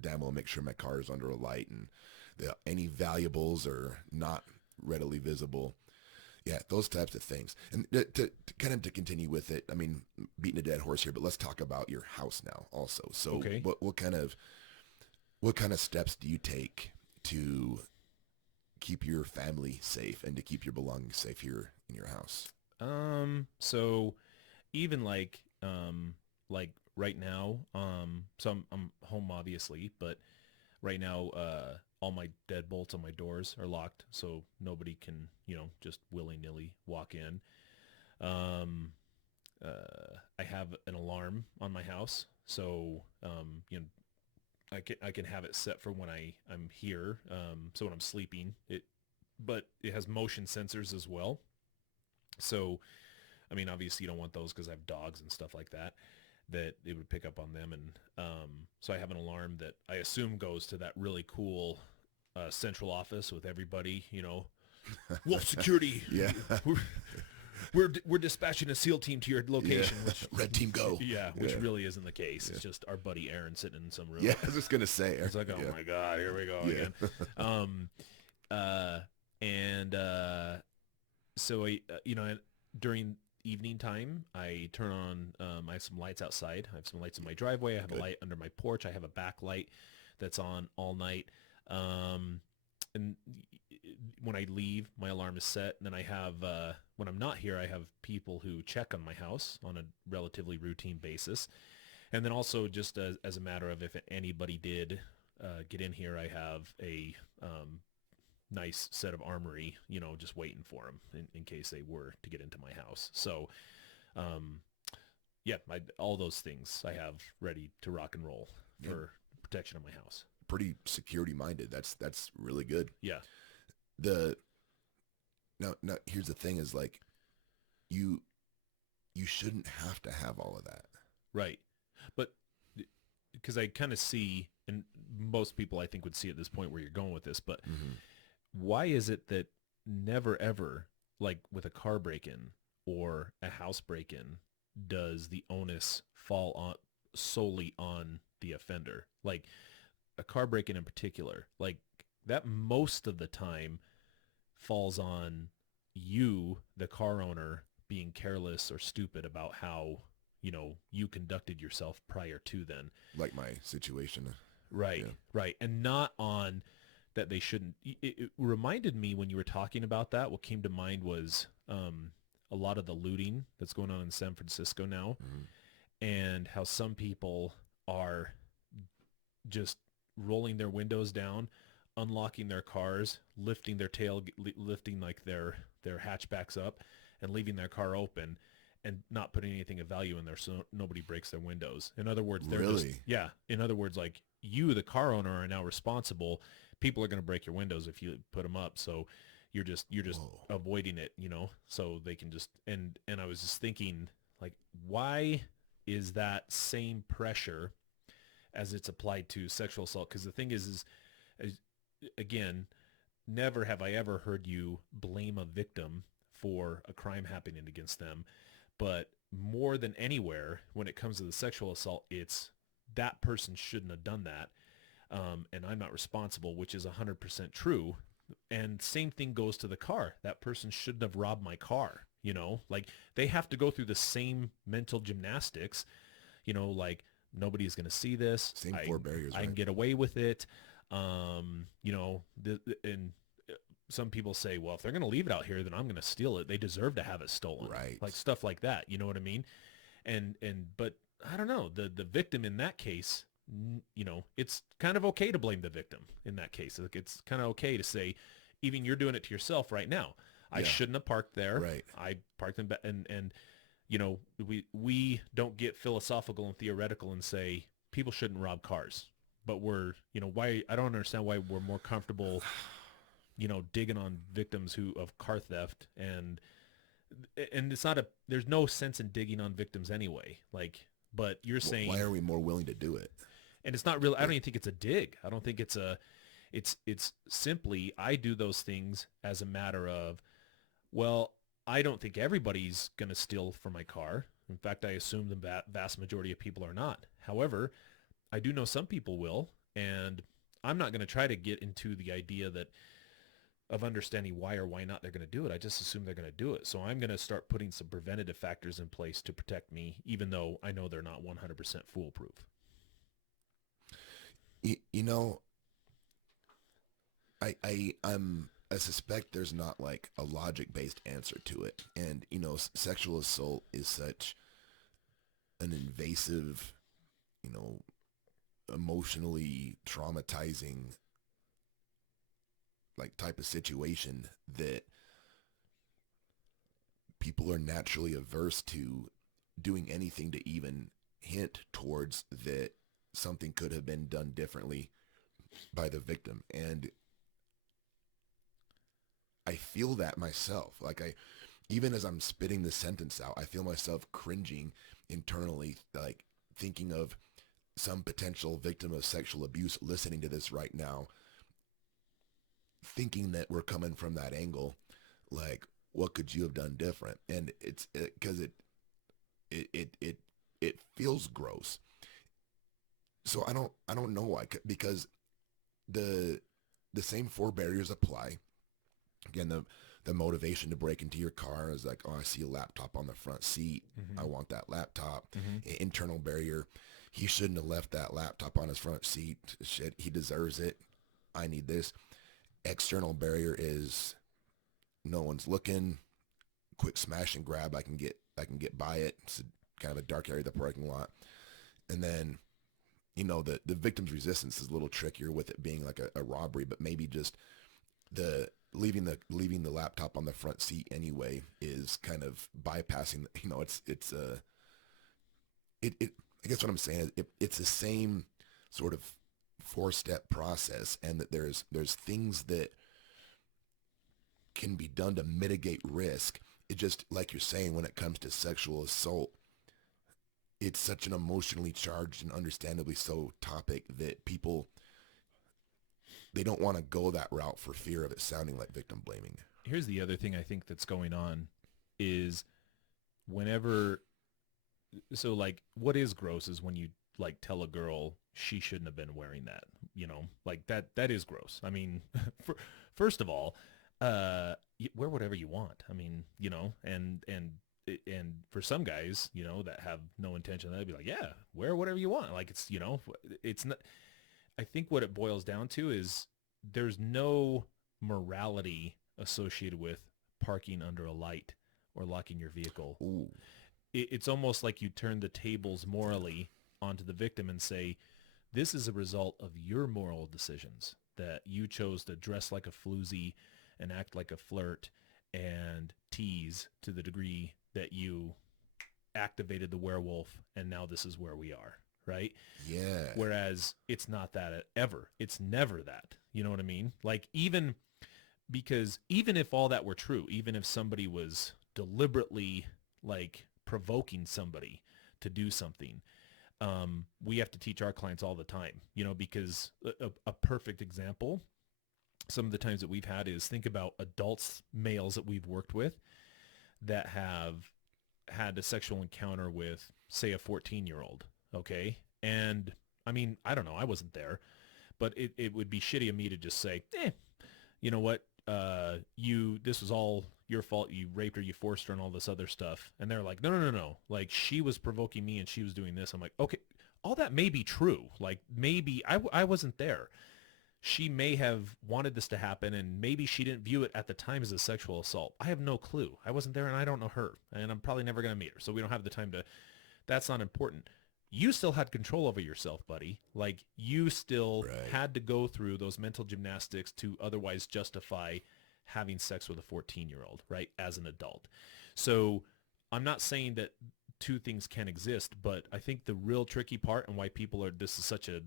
damn well make sure my car is under a light and any valuables are not readily visible. Yeah, those types of things. And to kind of to continue with it, I mean, beating a dead horse here, but let's talk about your house now also. So Okay. what kind of steps do you take to keep your family safe and to keep your belongings safe here in your house? So even like right now, so I'm home obviously, but right now, all my deadbolts on my doors are locked, so nobody can, just willy-nilly walk in. Um, I have an alarm on my house, so I can have it set for when I'm here. So when I'm sleeping, but it has motion sensors as well. So I mean, obviously you don't want those because I have dogs and stuff like that it would pick up on them. And so I have an alarm that I assume goes to that really cool central office with everybody, Wolf Security. Yeah. We're, we're dispatching a SEAL team to your location, Yeah. which Red team go. which Yeah. really isn't the case. Yeah. It's just our buddy Aaron sitting in some room. Yeah, I was just gonna say. It's like, oh Yeah. my God, here we go Yeah. again. Um, and so during evening time, I turn on, I have some lights outside. I have some lights in my driveway. I have Good. a light under my porch. I have a backlight that's on all night. And when I leave, my alarm is set. And then I have, when I'm not here, I have people who check on my house on a relatively routine basis. And then also just as a matter of if anybody did get in here, I have a nice set of armory, just waiting for them in case they were to get into my house. So, yeah, all those things I have ready to rock and roll for protection of my house. Pretty security minded. That's really good. Yeah. The now here's the thing is like you shouldn't have to have all of that. Right. But because I kind of see, and most people I think would see at this point where you're going with this, but why is it that never ever, like with a car break-in or a house break-in, does the onus fall on solely on the offender? Like a car break-in in particular, like that most of the time falls on you, the car owner, being careless or stupid about how, you conducted yourself prior to then. Like my situation. Right, Yeah. right. And not on that they shouldn't. It reminded me when you were talking about that, what came to mind was a lot of the looting that's going on in San Francisco now, and how some people are just rolling their windows down, unlocking their cars, lifting their lifting like their hatchbacks up and leaving their car open and not putting anything of value in there so nobody breaks their windows. In other words, they're Really? in other words, like you, the car owner, are now responsible. People are going to break your windows if you put them up. So you're just Whoa. avoiding it, so they can just, and I was just thinking, like, why is that same pressure as it's applied to sexual assault? Because the thing is again, never have I ever heard you blame a victim for a crime happening against them. But more than anywhere, when it comes to the sexual assault, it's that person shouldn't have done that. And I'm not responsible, which is 100% true. And same thing goes to the car. That person shouldn't have robbed my car. Like they have to go through the same mental gymnastics, like nobody's going to see this. Same four barriers. I can Right? get away with it. And some people say, well, if they're going to leave it out here, then I'm going to steal it. They deserve to have it stolen. Right. Like stuff like that. You know what I mean? But I don't know, the victim in that case, it's kind of okay to blame the victim in that case. Like it's kind of okay to say, even you're doing it to yourself right now. I Yeah. shouldn't have parked there. Right. I parked in, and we don't get philosophical and theoretical and say people shouldn't rob cars, but we're, why, I don't understand why we're more comfortable, digging on victims of car theft and and it's not a, there's no sense in digging on victims anyway. Like, but you're Why saying, are we more willing to do it? and it's not really, I don't Like, even think it's a dig. I don't think it's a, it's simply, I do those things as a matter of, well, I don't think everybody's going to steal from my car. In fact, I assume the vast majority of people are not. However, I do know some people will, and I'm not going to try to get into the idea that of understanding why or why not they're going to do it. I just assume they're going to do it. So I'm going to start putting some preventative factors in place to protect me, even though I know they're not 100% foolproof. you know, I suspect there's not like a logic based answer to it. And sexual assault is such an invasive, you know, emotionally traumatizing like type of situation that people are naturally averse to doing anything to even hint towards that something could have been done differently by the victim. And I feel that myself. Like even as I'm spitting the sentence out, I feel myself cringing internally, like thinking of some potential victim of sexual abuse listening to this right now, thinking that we're coming from that angle, like, what could you have done different? And it's because it feels gross. So I don't know why, because the the same four barriers apply. Again, the motivation to break into your car is like, oh, I see a laptop on the front seat. I Mm-hmm. want that laptop. Mm-hmm. Internal barrier, he shouldn't have left that laptop on his front seat. Shit, he deserves it. I need this. External barrier is no one's looking. Quick smash and grab. I can get by it. It's kind of a dark area of the parking lot. And then the victim's resistance is a little trickier with it being like a robbery, but maybe just the leaving the laptop on the front seat anyway is kind of bypassing. It I guess what I'm saying is it's the same sort of four-step process, and that there's things that can be done to mitigate risk. It just, like you're saying, when it comes to sexual assault, it's such an emotionally charged and understandably so topic that people, they don't want to go that route for fear of it sounding like victim blaming. Here's the other thing I think that's going on is whenever, so like what is gross is when you like tell a girl she shouldn't have been wearing that, like that is gross. I mean, for, first of all, wear whatever you want. I mean, and for some guys, that have no intention, they'd be like, yeah, wear whatever you want. Like it's not, I think what it boils down to is there's no morality associated with parking under a light or locking your vehicle. Ooh, It's almost like you turn the tables morally onto the victim and say, this is a result of your moral decisions that you chose to dress like a floozy and act like a flirt and tease to the degree that you activated the werewolf, and now this is where we are, right? yeah. Whereas it's not that ever. It's never that. You know what I mean? Like because even if all that were true, even if somebody was deliberately like provoking somebody to do something, we have to teach our clients all the time, because a perfect example, some of the times that we've had is think about adults, males that we've worked with that have had a sexual encounter with, say, a 14-year-old, okay? And I mean, I don't know, I wasn't there, but it would be shitty of me to just say, you know what, this was all your fault, you raped her, you forced her, and all this other stuff. And they're like, no, like, she was provoking me and she was doing this. I'm like, okay, all that may be true. Like, maybe I wasn't there. She may have wanted this to happen, and maybe she didn't view it at the time as a sexual assault. I have no clue. I wasn't there, and I don't know her, and I'm probably never going to meet her, so we don't have the time to, that's not important. You still had control over yourself, buddy. Like, you still Right. had to go through those mental gymnastics to otherwise justify having sex with a 14-year-old, right, as an adult. So I'm not saying that two things can exist, but I think the real tricky part and why people are, this is such a,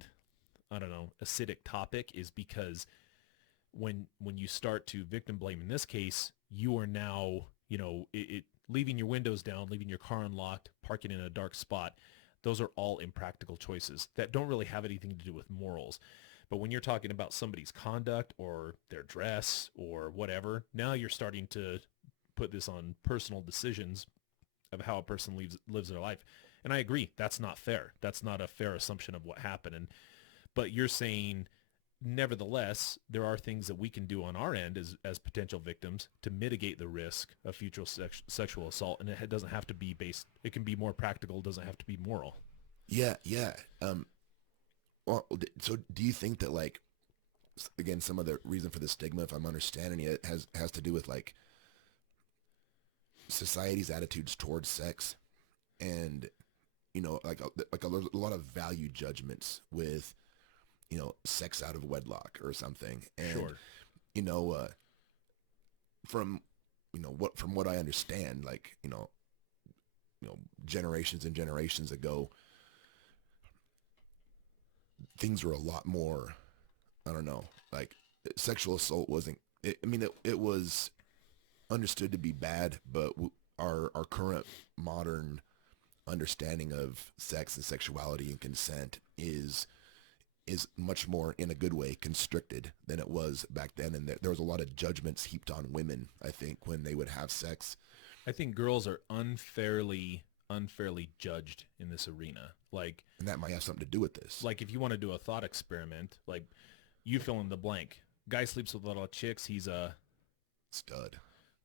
I don't know, acidic topic, is because when you start to victim blame in this case, you are now, leaving your windows down, leaving your car unlocked, parking in a dark spot, those are all impractical choices that don't really have anything to do with morals. But when you're talking about somebody's conduct or their dress or whatever, now you're starting to put this on personal decisions of how a person lives their life. And I agree, that's not fair. That's not a fair assumption of what happened. But you're saying, nevertheless, there are things that we can do on our end as potential victims to mitigate the risk of future sexual assault. And it doesn't have to be based, it can be more practical, it doesn't have to be moral. Yeah, yeah. Well, so do you think that, like, again, some of the reason for the stigma, if I'm understanding it, has to do with like society's attitudes towards sex, and like a lot of value judgments with sex out of wedlock or something, and Sure. you know uh, from from what I understand, like generations and generations ago, things were a lot more, I don't know, like sexual assault wasn't, it was understood to be bad, but our current modern understanding of sex and sexuality and consent is much more, in a good way, constricted than it was back then. And there was a lot of judgments heaped on women, I think, when they would have sex. I think girls are unfairly judged in this arena. Like, And that might have something to do with this. like if you want to do a thought experiment, like you fill in the blank. Guy sleeps with a lot of chicks, he's a Stud.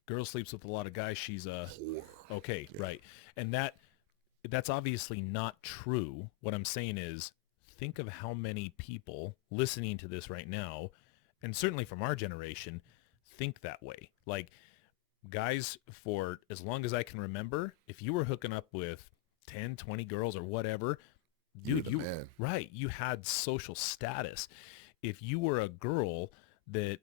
girl sleeps with a lot of guys, she's a Whore. okay, Yeah. right. And that's obviously not true. What I'm saying is, think of how many people listening to this right now, and certainly from our generation, think that way. Like, guys, for as long as I can remember, if you were hooking up with 10, 20 girls or whatever, You were dude, the man. right, you had social status. If you were a girl that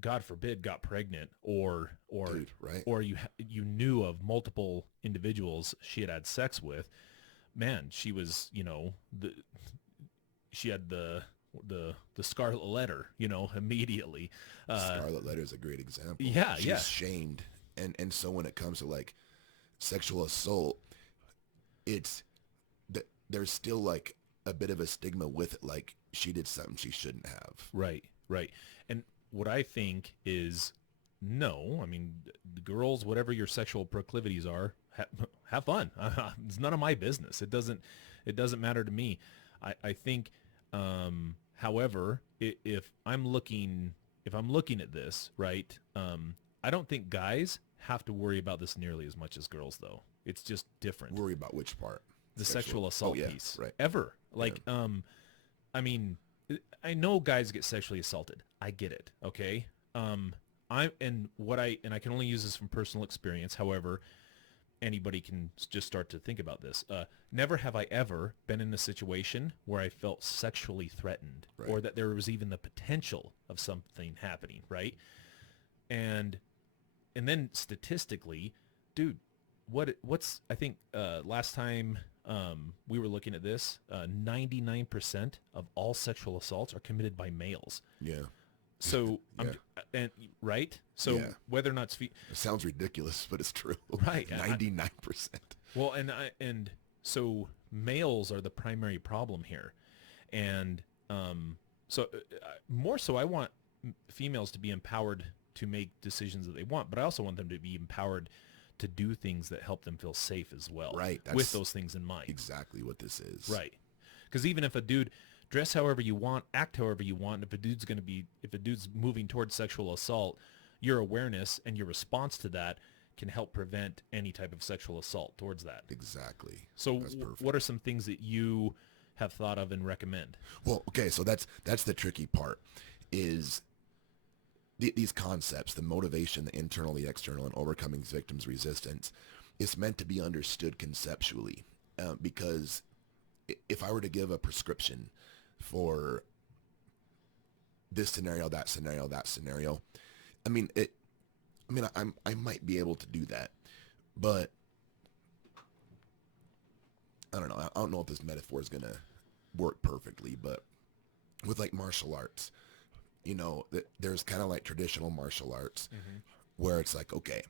God forbid, got pregnant, or Dude, right? or you knew of multiple individuals she had sex with, man, she was, she had the scarlet letter, immediately. Scarlet Letter is a great example. Yeah, She's yeah. shamed. And so when it comes to like sexual assault, it's that there's still like a bit of a stigma with it, like she did something she shouldn't have. Right, right. And what I think is, no, I mean, the girls, whatever your sexual proclivities are, have fun. It's none of my business. It doesn't matter to me. I think, however, if I'm looking at this, right, I don't think guys have to worry about this nearly as much as girls, though. It's just different. Worry about which part? The sexual assault Oh, yeah, piece. right. Ever. Like, I mean, I know guys get sexually assaulted. I get it. Okay. I can only use this from personal experience. However, anybody can just start to think about this. Never have I ever been in a situation where I felt sexually threatened, Right. or that there was even the potential of something happening. Right. And then statistically, dude, what's I think last time we were looking at this, 99% of all sexual assaults are committed by males. Yeah. So Yeah. and right. So Yeah. whether or not It sounds ridiculous, but it's true. Right. 99%. well, and so males are the primary problem here, and so more so, I want females to be empowered to make decisions that they want, but I also want them to be empowered to do things that help them feel safe as well. Right. With That's those things in mind. exactly what this is. Right. Because even if a dude dress however you want, act however you want, if a dude's moving towards sexual assault, your awareness and your response to that can help prevent any type of sexual assault towards that. Exactly. So That's perfect. what are some things that you have thought of and recommend? Well, okay, so that's the tricky part, is these concepts, the motivation, the internal, the external, and overcoming victims' resistance, is meant to be understood conceptually, because if I were to give a prescription for this scenario, that scenario, that scenario, I might be able to do that, but I don't know. I don't know if this metaphor is gonna work perfectly, but with like martial arts, there's kind of like traditional martial arts, where it's like, okay,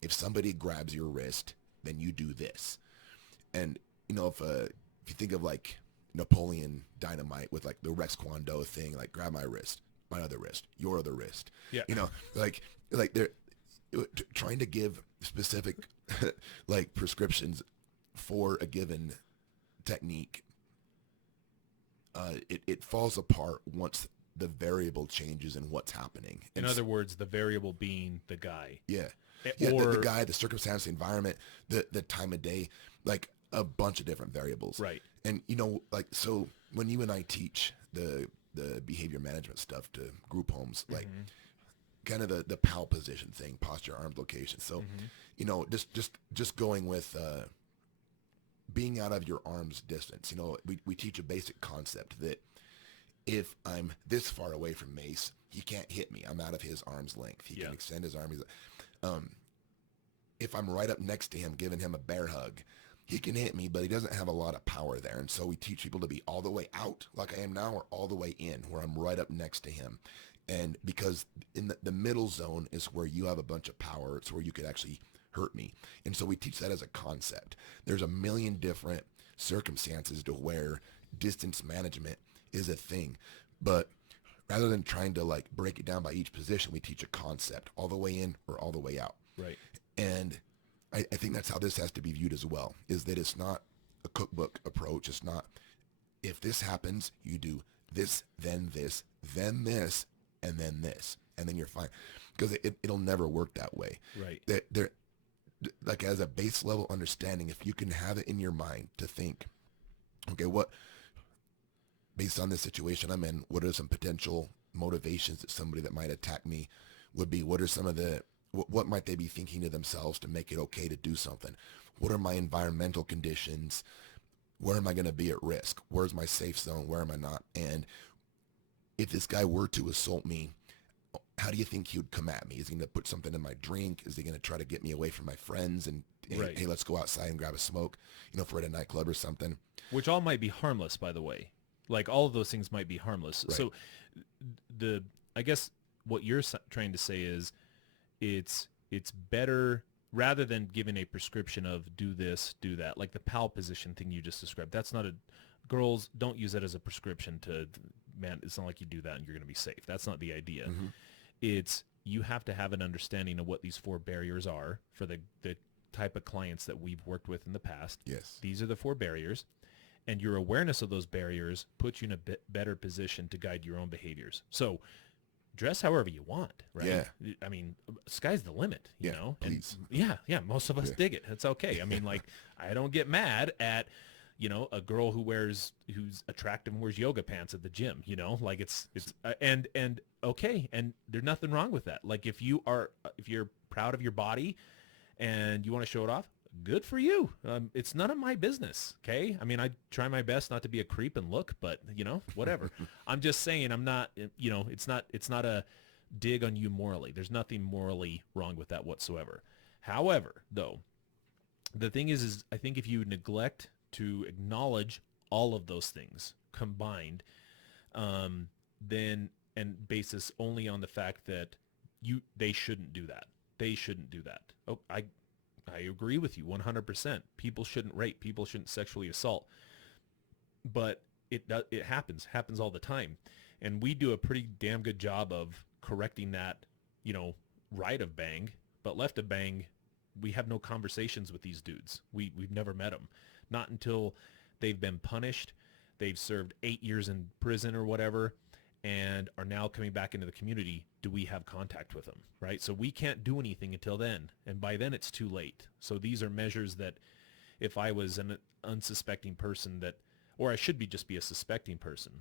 if somebody grabs your wrist, then you do this. And, if you think of like Napoleon Dynamite with like the Rex Kwon Do thing, like grab my wrist, my other wrist, your other wrist, Yeah. like they're trying to give specific like prescriptions for a given technique. It falls apart once the variable changes in what's happening. In other words, the variable being the guy. Yeah. Eh, Yeah, or the guy, the circumstance, the environment, the time of day, like a bunch of different variables. Right. And so when you and I teach the behavior management stuff to group homes, like kind of the PAL position thing, posture, arms, location. So, just going with being out of your arm's distance. We teach a basic concept that if I'm this far away from Mace, he can't hit me. I'm out of his arm's length. He can extend his arm. If I'm right up next to him, giving him a bear hug, he can hit me, but he doesn't have a lot of power there. And so we teach people to be all the way out like I am now, or all the way in where I'm right up next to him. And because in the middle zone is where you have a bunch of power. It's where you could actually hurt me. And so we teach that as a concept. There's a million different circumstances to where distance management is a thing. But rather than trying to like break it down by each position, we teach a concept, all the way in or all the way out. Right. And I think that's how this has to be viewed as well, is that it's not a cookbook approach. It's not, if this happens, you do this, then this, then this, and then this, and then you're fine. Because it'll never work that way. Right. There, like as a base level understanding, if you can have it in your mind to think, okay, based on this situation I'm in, what are some potential motivations that somebody that might attack me would be? What are some of what might they be thinking to themselves to make it okay to do something? What are my environmental conditions? Where am I going to be at risk? Where's my safe zone? Where am I not? And if this guy were to assault me, how do you think he would come at me? Is he going to put something in my drink? Is he going to try to get me away from my friends and right. Hey, let's go outside and grab a smoke, if we're at a nightclub or something? Which all might be harmless, by the way. Like all of those things might be harmless. Right. So I guess what you're trying to say is it's better, rather than giving a prescription of do this, do that, like the PAL position thing you just described. That's not girls don't use that as a prescription man, it's not like you do that and you're going to be safe. That's not the idea. Mm-hmm. It's, you have to have an understanding of what these 4 barriers are for the type of clients that we've worked with in the past. Yes. These are the 4 barriers. And your awareness of those barriers puts you in a bit better position to guide your own behaviors. So dress however you want, right? Yeah. I mean, sky's the limit, you know? Please. And yeah. Most of us dig it. It's okay. I mean, like, I don't get mad at, a girl who's attractive and wears yoga pants at the gym, like it's and okay. And there's nothing wrong with that. Like if you're proud of your body and you want to show it off, good for you. It's none of my business. Okay. I mean, I try my best not to be a creep and look, but whatever. I'm just saying I'm not, it's not a dig on you morally. There's nothing morally wrong with that whatsoever. However, though, the thing is I think if you neglect to acknowledge all of those things combined, then, and basis only on the fact that they shouldn't do that. They shouldn't do that. Oh, I agree with you 100%. People shouldn't rape. People shouldn't sexually assault. But it happens all the time. And we do a pretty damn good job of correcting that, right of bang, but left of bang, we have no conversations with these dudes. We've never met them. Not until they've been punished, they've served 8 years in prison or whatever, and are now coming back into the community, do we have contact with them, right? So we can't do anything until then, and by then it's too late. So these are measures that if I was an unsuspecting person or I should just be a suspecting person,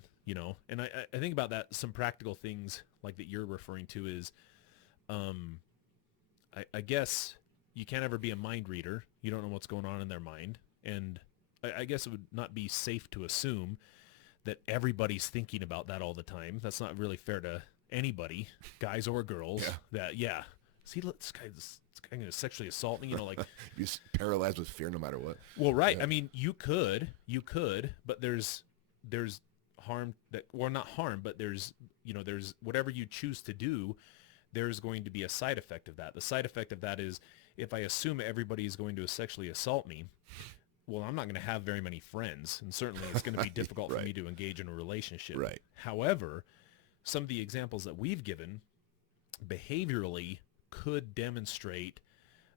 and I think about that, some practical things like that you're referring to is, I guess you can't ever be a mind reader. You don't know what's going on in their mind. And I guess it would not be safe to assume that everybody's thinking about that all the time. That's not really fair to anybody, guys or girls. See, look, this guy's going to sexually assault me, like You're paralyzed with fear no matter what. Well, right. Yeah. I mean, you could, but there's harm or not harm, but there's whatever you choose to do, there's going to be a side effect of that. The side effect of that is if I assume everybody is going to sexually assault me, well, I'm not going to have very many friends, and certainly it's going to be difficult for me to engage in a relationship. Right. However, some of the examples that we've given behaviorally could demonstrate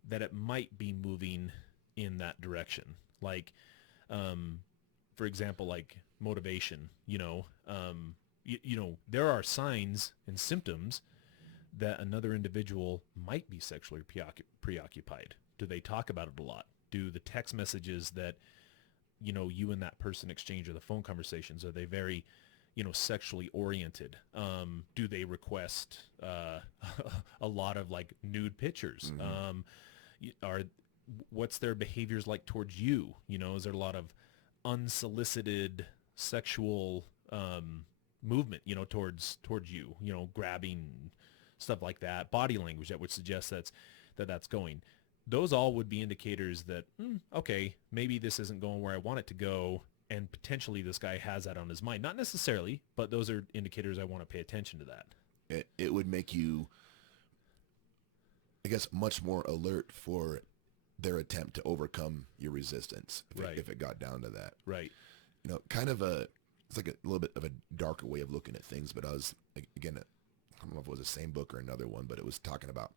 that it might be moving in that direction. Like, for example, like motivation, there are signs and symptoms that another individual might be sexually preoccupied. Do they talk about it a lot? Do the text messages that, you and that person exchange, or the phone conversations, are they very, sexually oriented? Do they request a lot of like nude pictures? What's their behaviors like towards you? Is there a lot of unsolicited sexual movement, towards you, grabbing, stuff like that, body language that would suggest that's going. Those all would be indicators that, okay, maybe this isn't going where I want it to go, and potentially this guy has that on his mind. Not necessarily, but those are indicators I want to pay attention to that. It would make you, I guess, much more alert for their attempt to overcome your resistance if it got down to that. Right. It's like a little bit of a darker way of looking at things, but I was, again, I don't know if it was the same book or another one, but it was talking about,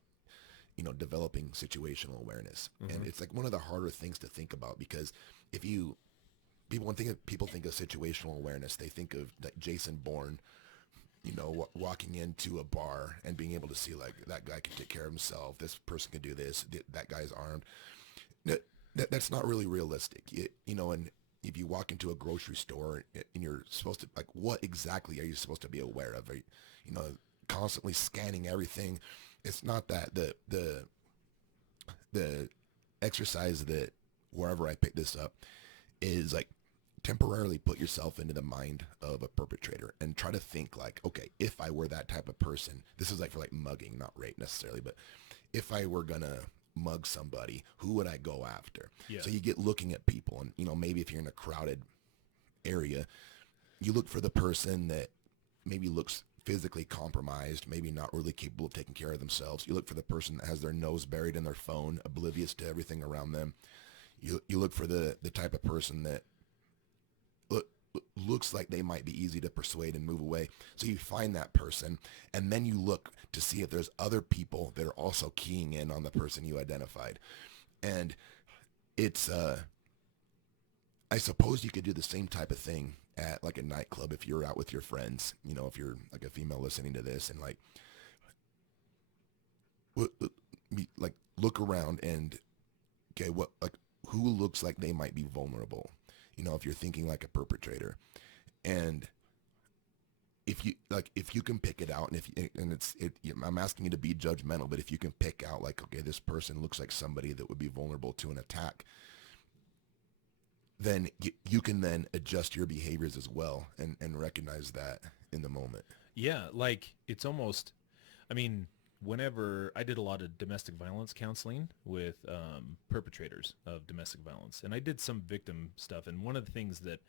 developing situational awareness. And it's like one of the harder things to think about, because when people think of situational awareness, they think of like Jason Bourne, walking into a bar and being able to see like that guy can take care of himself. This person can do this. That guy's armed. That's not really realistic. And if you walk into a grocery store and you're supposed to, like, what exactly are you supposed to be aware of? Are you, constantly scanning everything? It's not that. The exercise that wherever I pick this up is like temporarily put yourself into the mind of a perpetrator and try to think like, okay, if I were that type of person, this is like for like mugging, not rape necessarily, but if I were gonna mug somebody, who would I go after? Yeah. So you get looking at people, and maybe if you're in a crowded area, you look for the person that maybe looks physically compromised, maybe not really capable of taking care of themselves. You look for the person that has their nose buried in their phone, oblivious to everything around them. You look for the type of person that looks like they might be easy to persuade and move away. So you find that person, and then you look to see if there's other people that are also keying in on the person you identified. And it's, I suppose you could do the same type of thing at like a nightclub if you're out with your friends, if you're like a female listening to this, and like look around and, okay, who looks like they might be vulnerable? If you're thinking like a perpetrator, and if you can pick it out, and I'm asking you to be judgmental, but if you can pick out like, okay, this person looks like somebody that would be vulnerable to an attack, then you can then adjust your behaviors as well and recognize that in the moment. Yeah, like it's almost, whenever I did a lot of domestic violence counseling with perpetrators of domestic violence, and I did some victim stuff, and one of the things that,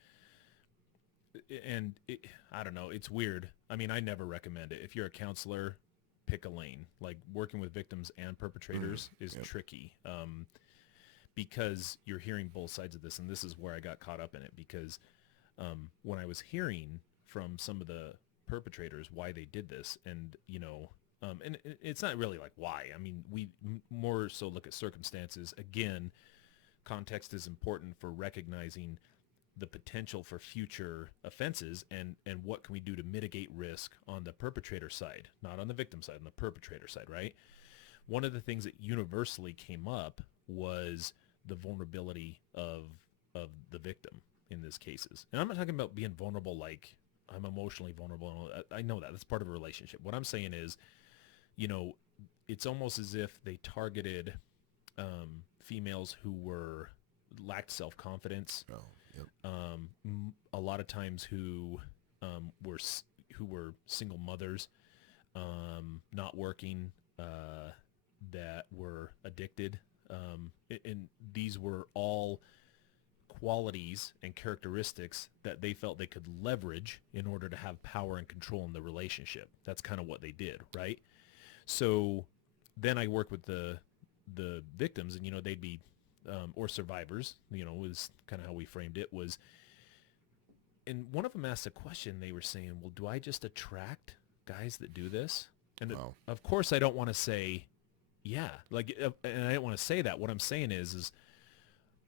I don't know, it's weird. I never recommend it. If you're a counselor, pick a lane. Like working with victims and perpetrators is tricky because you're hearing both sides of this, and this is where I got caught up in it, because when I was hearing from some of the perpetrators why they did this, and and it's not really like why. We more so look at circumstances. Again, context is important for recognizing the potential for future offenses, and what can we do to mitigate risk on the perpetrator side, not on the victim side, on the perpetrator side, right? One of the things that universally came up was the vulnerability of the victim in these cases. And I'm not talking about being vulnerable like I'm emotionally vulnerable. I know that. That's part of a relationship. What I'm saying is, it's almost as if they targeted females who lacked self-confidence. Oh, yep. A lot of times who were single mothers, not working, that were addicted. And these were all qualities and characteristics that they felt they could leverage in order to have power and control in the relationship. That's kind of what they did, right? So then I work with the victims, and they'd be or survivors. Was kind of how we framed it. Was and one of them asked a question. They were saying, "Well, do I just attract guys that do this?" And Wow. of course, I don't want to say, "Yeah," and I don't want to say that. What I'm saying is,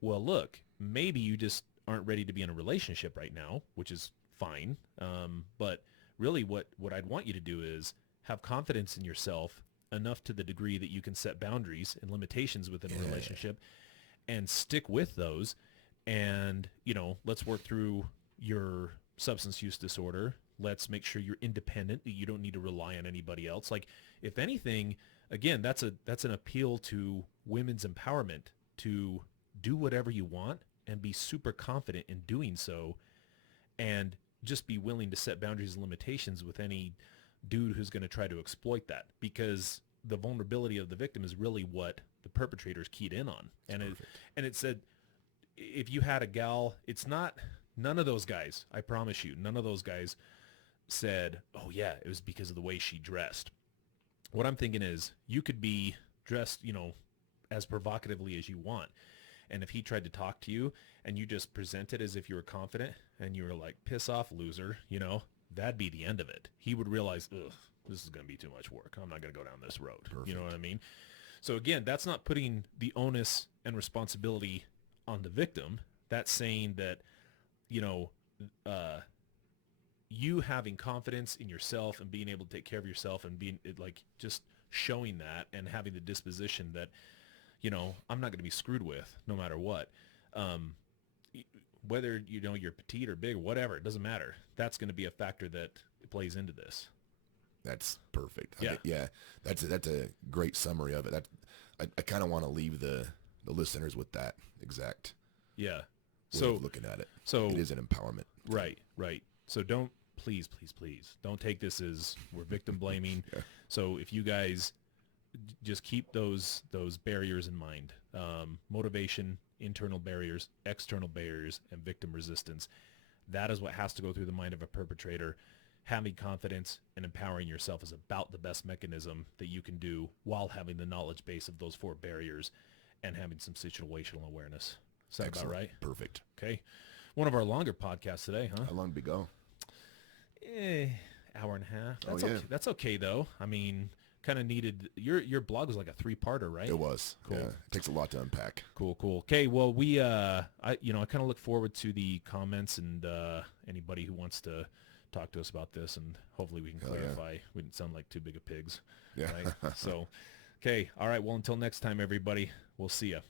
well, look, maybe you just aren't ready to be in a relationship right now, which is fine. But really, what I'd want you to do is have confidence in yourself enough to the degree that you can set boundaries and limitations within a relationship and stick with those. And, let's work through your substance use disorder. Let's make sure you're independent, that you don't need to rely on anybody else. Like, if anything, again, that's an appeal to women's empowerment to do whatever you want and be super confident in doing so, and just be willing to set boundaries and limitations with any dude who's going to try to exploit that, because the vulnerability of the victim is really what the perpetrator's keyed in on. And it said, if you had a gal, it's not, none of those guys, I promise you, none of those guys said, oh yeah, it was because of the way she dressed. What I'm thinking is, you could be dressed, as provocatively as you want. And if he tried to talk to you and you just presented as if you were confident and you were like, piss off, loser, that'd be the end of it. He would realize, ugh, this is going to be too much work. I'm not going to go down this road. Perfect. You know what I mean? So again, that's not putting the onus and responsibility on the victim. That's saying that, you having confidence in yourself and being able to take care of yourself and being like just showing that and having the disposition that, I'm not going to be screwed with no matter what. Whether, you're petite or big or whatever, it doesn't matter. That's going to be a factor that plays into this. That's perfect. Yeah. That's a great summary of it. I kind of want to leave the listeners with that exact way of looking at it. So it is an empowerment. Right. So please don't take this as we're victim blaming. Yeah. So if you guys just keep those barriers in mind, motivation, internal barriers, external barriers, and victim resistance. That is what has to go through the mind of a perpetrator. Having confidence and empowering yourself is about the best mechanism that you can do while having the knowledge base of those 4 barriers and having some situational awareness. Is that about right? Perfect. Okay. One of our longer podcasts today, huh? How long did we go? Hour and a half. Oh, yeah. Okay. That's okay, though. I mean, kind of needed, your blog was like a 3-parter, right? It was. Cool. Yeah, it takes a lot to unpack. Cool. Okay. Well, we, I kind of look forward to the comments and anybody who wants to talk to us about this, and hopefully we can clarify. Yeah. We didn't sound like too big of pigs. Yeah. Right? So, okay. All right. Well, until next time, everybody, we'll see ya.